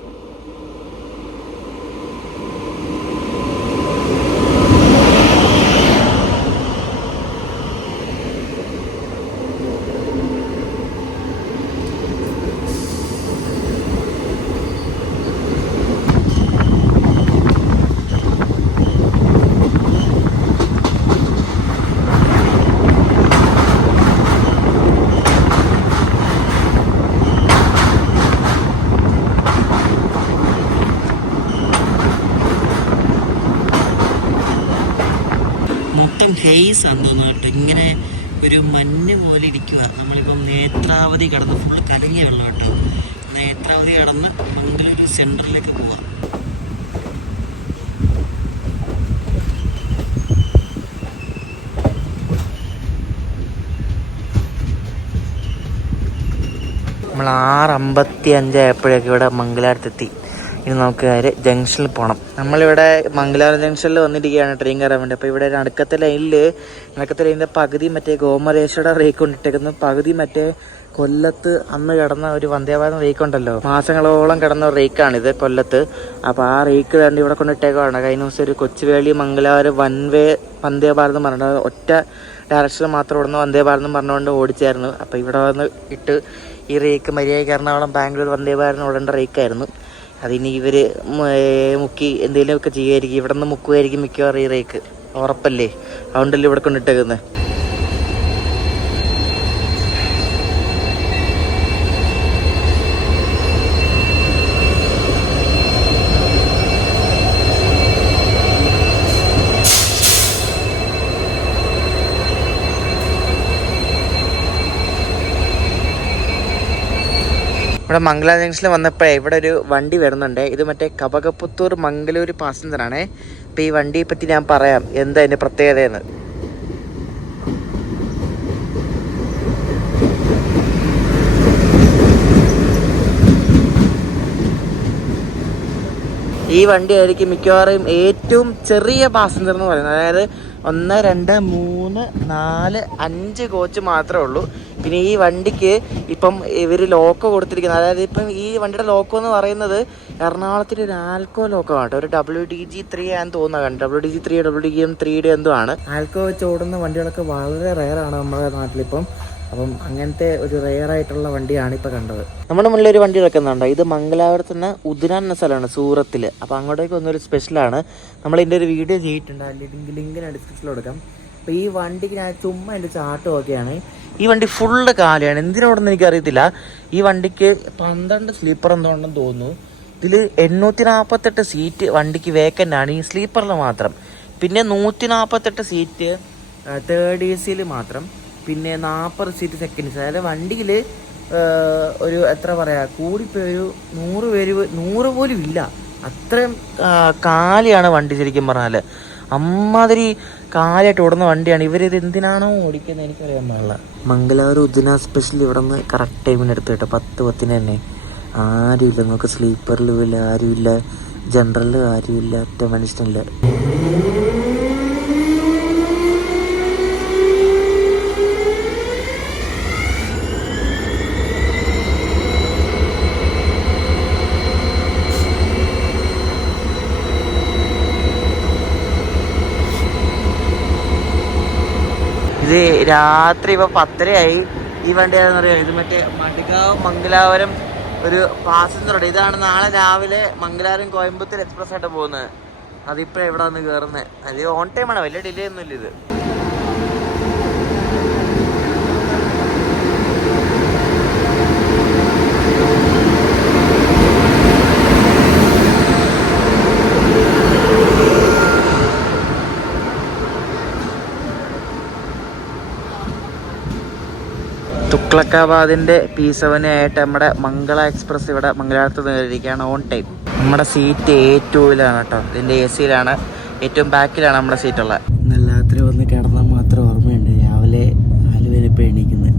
മൊത്തം ഹെയ്സ് ആണെന്ന് തോന്നുന്നു കേട്ടോ. ഇങ്ങനെ ഒരു മഞ്ഞ് പോലെ ഇരിക്കുക. നമ്മളിപ്പം നേത്രാവതി കടന്ന് ഫുൾ കലങ്ങിയ വെള്ളം കേട്ടോ. നേത്രാവതി കടന്ന് മംഗളൂരു സെൻറ്ററിലേക്ക് പോവാം. നമ്മൾ 6:55 ആയപ്പോഴേക്കും ഇവിടെ മംഗലാപുരത്തെത്തി. ഇനി നമുക്ക് നേരെ ജംഗ്ഷനിൽ പോകണം. നമ്മളിവിടെ മംഗലാപുരം ജംഗ്ഷനിൽ വന്നിരിക്കുകയാണ് ട്രെയിൻ കയറാൻ വേണ്ടി. അപ്പോൾ ഇവിടെ നടുക്കത്തെ ലൈനിൻ്റെ പകുതി മറ്റേ ഗോമരേശ്വര റേക്ക് കൊണ്ടിട്ടേക്കുന്നു, പകുതി മറ്റേ കൊല്ലത്ത് അന്ന് കിടന്ന ഒരു വന്ദേഭാരതം റേക്ക് ഉണ്ടല്ലോ, മാസങ്ങളോളം കിടന്ന ഒരു റേക്കാണിത് കൊല്ലത്ത്. അപ്പോൾ ആ റേക്ക് തന്നെ ഇവിടെ കൊണ്ടിട്ടേക്കാണ്. കഴിഞ്ഞ ദിവസം ഒരു കൊച്ചുവേളി മംഗലാപുരം വൺവേ വന്ദേഭാരതം പറഞ്ഞിട്ട് ഒറ്റ ഡയറക്ഷനിൽ മാത്രം ഇവിടുന്ന് വന്ദേഭാരതം പറഞ്ഞുകൊണ്ട് ഓടിച്ചായിരുന്നു. അപ്പോൾ ഇവിടെ വന്ന് ഇട്ട് ഈ റേക്ക് മര്യാദയ്ക്ക് എറണാകുളം ബാംഗ്ലൂർ വന്ദേഭാരതം ഓടേണ്ട റേക്കായിരുന്നു. അതിനി ഇവർ മുക്കി എന്തെങ്കിലുമൊക്കെ ചെയ്യുമായിരിക്കും. ഇവിടെ നിന്ന് മുക്കുമായിരിക്കും മിക്കവാറും ഈ റേക്ക്, ഉറപ്പല്ലേ? അതുകൊണ്ടല്ലേ ഇവിടെ കൊണ്ടിട്ടേക്കുന്നത്. ഇവിടെ മംഗല ജംഗ്ഷനിൽ വന്നപ്പോഴേ ഇവിടെ ഒരു വണ്ടി വരുന്നുണ്ട്. ഇത് മറ്റേ കപകപുത്തൂർ മംഗലൂർ പാസഞ്ചറാണേ. അപ്പോൾ ഈ വണ്ടിയെ പറ്റി ഞാൻ പറയാം എന്താ അതിൻ്റെ പ്രത്യേകതയെന്ന്. ഈ വണ്ടി ആയിരിക്കും മിക്കവാറും ഏറ്റവും ചെറിയ പാസഞ്ചർ എന്ന് പറയുന്നത്. അതായത് 1, 2, 3, 4, 5 കോച്ച് മാത്രമേ ഉള്ളൂ. പിന്നെ ഈ വണ്ടിക്ക് ഇപ്പം ഇവർ ലോക്കോ കൊടുത്തിരിക്കുന്നത്, അതായത് ഇപ്പം ഈ വണ്ടിയുടെ ലോക്കോ എന്ന് പറയുന്നത് എറണാകുളത്തിൻ്റെ ഒരു ആൽക്കോ ലോക്കോ ആണ്. ഒരു WDG3 ആണെന്ന് തോന്നുന്നത്. WDG3 WDM3 എന്തോ ആണ്. ആൽക്കോ വെച്ച് ഓടുന്ന വണ്ടികളൊക്കെ വളരെ റെയറാണ് നമ്മുടെ നാട്ടിലിപ്പം. അപ്പം അങ്ങനത്തെ ഒരു റെയറായിട്ടുള്ള വണ്ടിയാണ് ഇപ്പോൾ കണ്ടത്. നമ്മുടെ മുന്നിൽ ഒരു വണ്ടി കിടക്കുന്നുണ്ട്. ഇത് മംഗലാപുരത്ത് നിന്ന് ഉദുനാൻ എന്ന സ്ഥലമാണ്, സൂറത്തിൽ. അപ്പോൾ അങ്ങോട്ടേക്ക് വന്നൊരു സ്പെഷ്യലാണ്. നമ്മളിതിൻ്റെ ഒരു വീഡിയോ ചെയ്തിട്ടുണ്ട്, അതിൻ്റെ ലിങ്ക് ഞാൻ ഡിസ്ക്രിപ്ഷനിൽ കൊടുക്കാം. അപ്പോൾ ഈ വണ്ടിക്ക് ഞാൻ ചുമ്മാ എൻ്റെ ചാട്ടം ഒക്കെയാണ്. ഈ വണ്ടി ഫുള്ള് കാലിയാണ്. എന്തിനോടൊന്നും എനിക്കറിയത്തില്ല. ഈ വണ്ടിക്ക് 12 സ്ലീപ്പർ എന്തുകൊണ്ടെന്ന് തോന്നുന്നു. ഇതിൽ 848 സീറ്റ് വണ്ടിക്ക് വേക്കൻ്റ് ആണ്, ഈ സ്ലീപ്പറിൽ മാത്രം. പിന്നെ 148 സീറ്റ് തേർഡ് AC മാത്രം. പിന്നെ 40 സീറ്റ് സെക്കൻഡ് AC. അതായത് വണ്ടിയിൽ ഒരു എത്ര പറയുക, കൂടിപ്പോയി ഒരു 100 പോലും ഇല്ല. അത്രയും കാലിയാണ് വണ്ടി ശരിക്കും പറഞ്ഞാൽ. അമ്മാതിരി കാലിയായിട്ട് ഓടുന്ന വണ്ടിയാണ്. ഇവരിത് എന്തിനാണോ ഓടിക്കുന്നത് എനിക്കറിയാൻ പാടില്ല. മംഗലാപുരം ഉദുന സ്പെഷ്യൽ ഇവിടെ നിന്ന് കറക്റ്റ് ടൈമിന് എടുത്ത് കേട്ടോ, 10:10 തന്നെ. ആരുമില്ല, നമുക്ക് സ്ലീപ്പറിലും ഇല്ല, ആരുമില്ല, ജനറലിലും ആരുമില്ല, ഒറ്റ മനുഷ്യനില്ല. ഇത് രാത്രി ഇപ്പോൾ 10:30 ഈ വണ്ടി ഏതാണെന്ന് അറിയാം. ഇത് മറ്റേ മടികാവ് മംഗലാപുരം ഒരു പാസഞ്ചറുണ്ട്. ഇതാണ് നാളെ രാവിലെ മംഗലാപുരം കോയമ്പത്തൂർ എക്സ്പ്രസ് ആയിട്ട് പോകുന്നത്. അതിപ്പോൾ എവിടെ വന്ന് കയറുന്നത്. അത് ഓൺ ടൈമാണ്, വലിയ ഡിലേ ഒന്നുമില്ല ഇത്. തുക്ലക്കാബാദിൻ്റെ P7 ആയിട്ട് നമ്മുടെ മംഗള എക്സ്പ്രസ് ഇവിടെ മംഗലാപുരത്ത് കയറിയിരിക്കുകയാണ് ഓൺ ടൈം. നമ്മുടെ സീറ്റ് A2-ലാണ് കേട്ടോ. ഇതിൻ്റെ AC-യിലാണ്, ഏറ്റവും ബാക്കിലാണ് നമ്മുടെ സീറ്റുള്ളത്. ഇന്നലെ രാത്രി വന്ന് കിടന്നാൽ മാത്രം ഓർമ്മയുണ്ട്, രാവിലെ 4 വരെ ഇപ്പോൾ എണീക്കുന്നത്.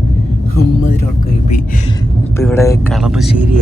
9 ഉറക്കമായി. ഇപ്പോൾ ഇവിടെ കളമശ്ശേരി.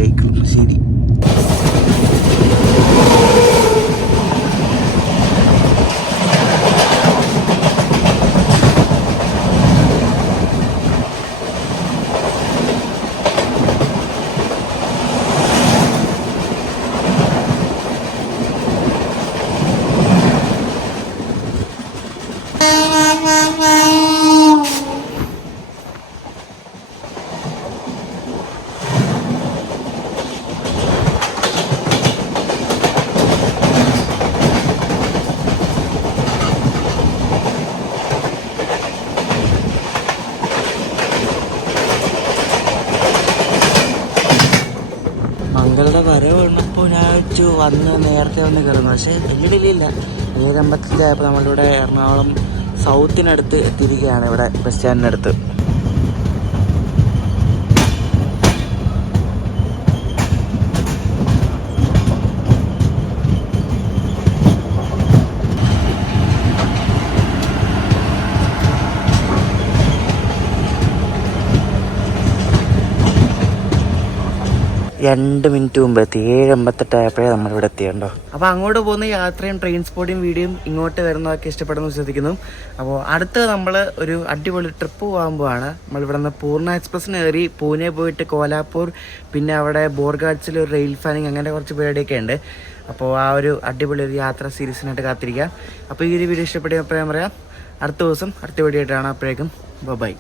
മംഗളുടെ വരവ് വന്നപ്പോൾ ഞാൻ വന്ന് നേരത്തെ വന്ന് കയറുന്നു. പക്ഷേ വലിയ ഡിലയില്ല. 7:55 നമ്മളിവിടെ എറണാകുളം സൗത്തിനടുത്ത് എത്തിയിരിക്കുകയാണ്, ഇവിടെ ബസ് സ്റ്റാൻഡിനടുത്ത്. 2 മിനിറ്റ് മുമ്പ് എത്തി. 7:58 ആയപ്പോഴേ നമ്മളിവിടെ എത്തിയുണ്ടോ. അപ്പോൾ അങ്ങോട്ട് പോകുന്ന യാത്രയും ട്രെയിൻ സ്പോട്ടും വീഡിയോയും ഇങ്ങോട്ട് വരുന്നതൊക്കെ ഇഷ്ടപ്പെടുന്നു വിശ്വസിക്കുന്നു. അപ്പോൾ അടുത്ത് നമ്മൾ ഒരു അടിപൊളി ട്രിപ്പ് പോകാൻ പോവാണ്. നമ്മളിവിടെ നിന്ന് പൂർണ്ണ എക്സ്പ്രസ്സിന് കയറി പൂനെ പോയിട്ട് കോലാപ്പൂർ, പിന്നെ അവിടെ ബോർഗാഡ്സിൽ ഒരു റെയിൽ ഫാനിങ്, അങ്ങനെ കുറച്ച് പരിപാടിയൊക്കെ ഉണ്ട്. അപ്പോൾ ആ ഒരു അടിപൊളി ഒരു യാത്ര സീരീസിനായിട്ട് കാത്തിരിക്കാം. അപ്പോൾ ഈ ഒരു വീഡിയോ ഇഷ്ടപ്പെട്ട അഭിപ്രായം പറയാം. അടുത്ത ദിവസം അടുത്ത വീഡിയോ ആയിട്ടാണ്. അപ്പോഴേക്കും ബൈ.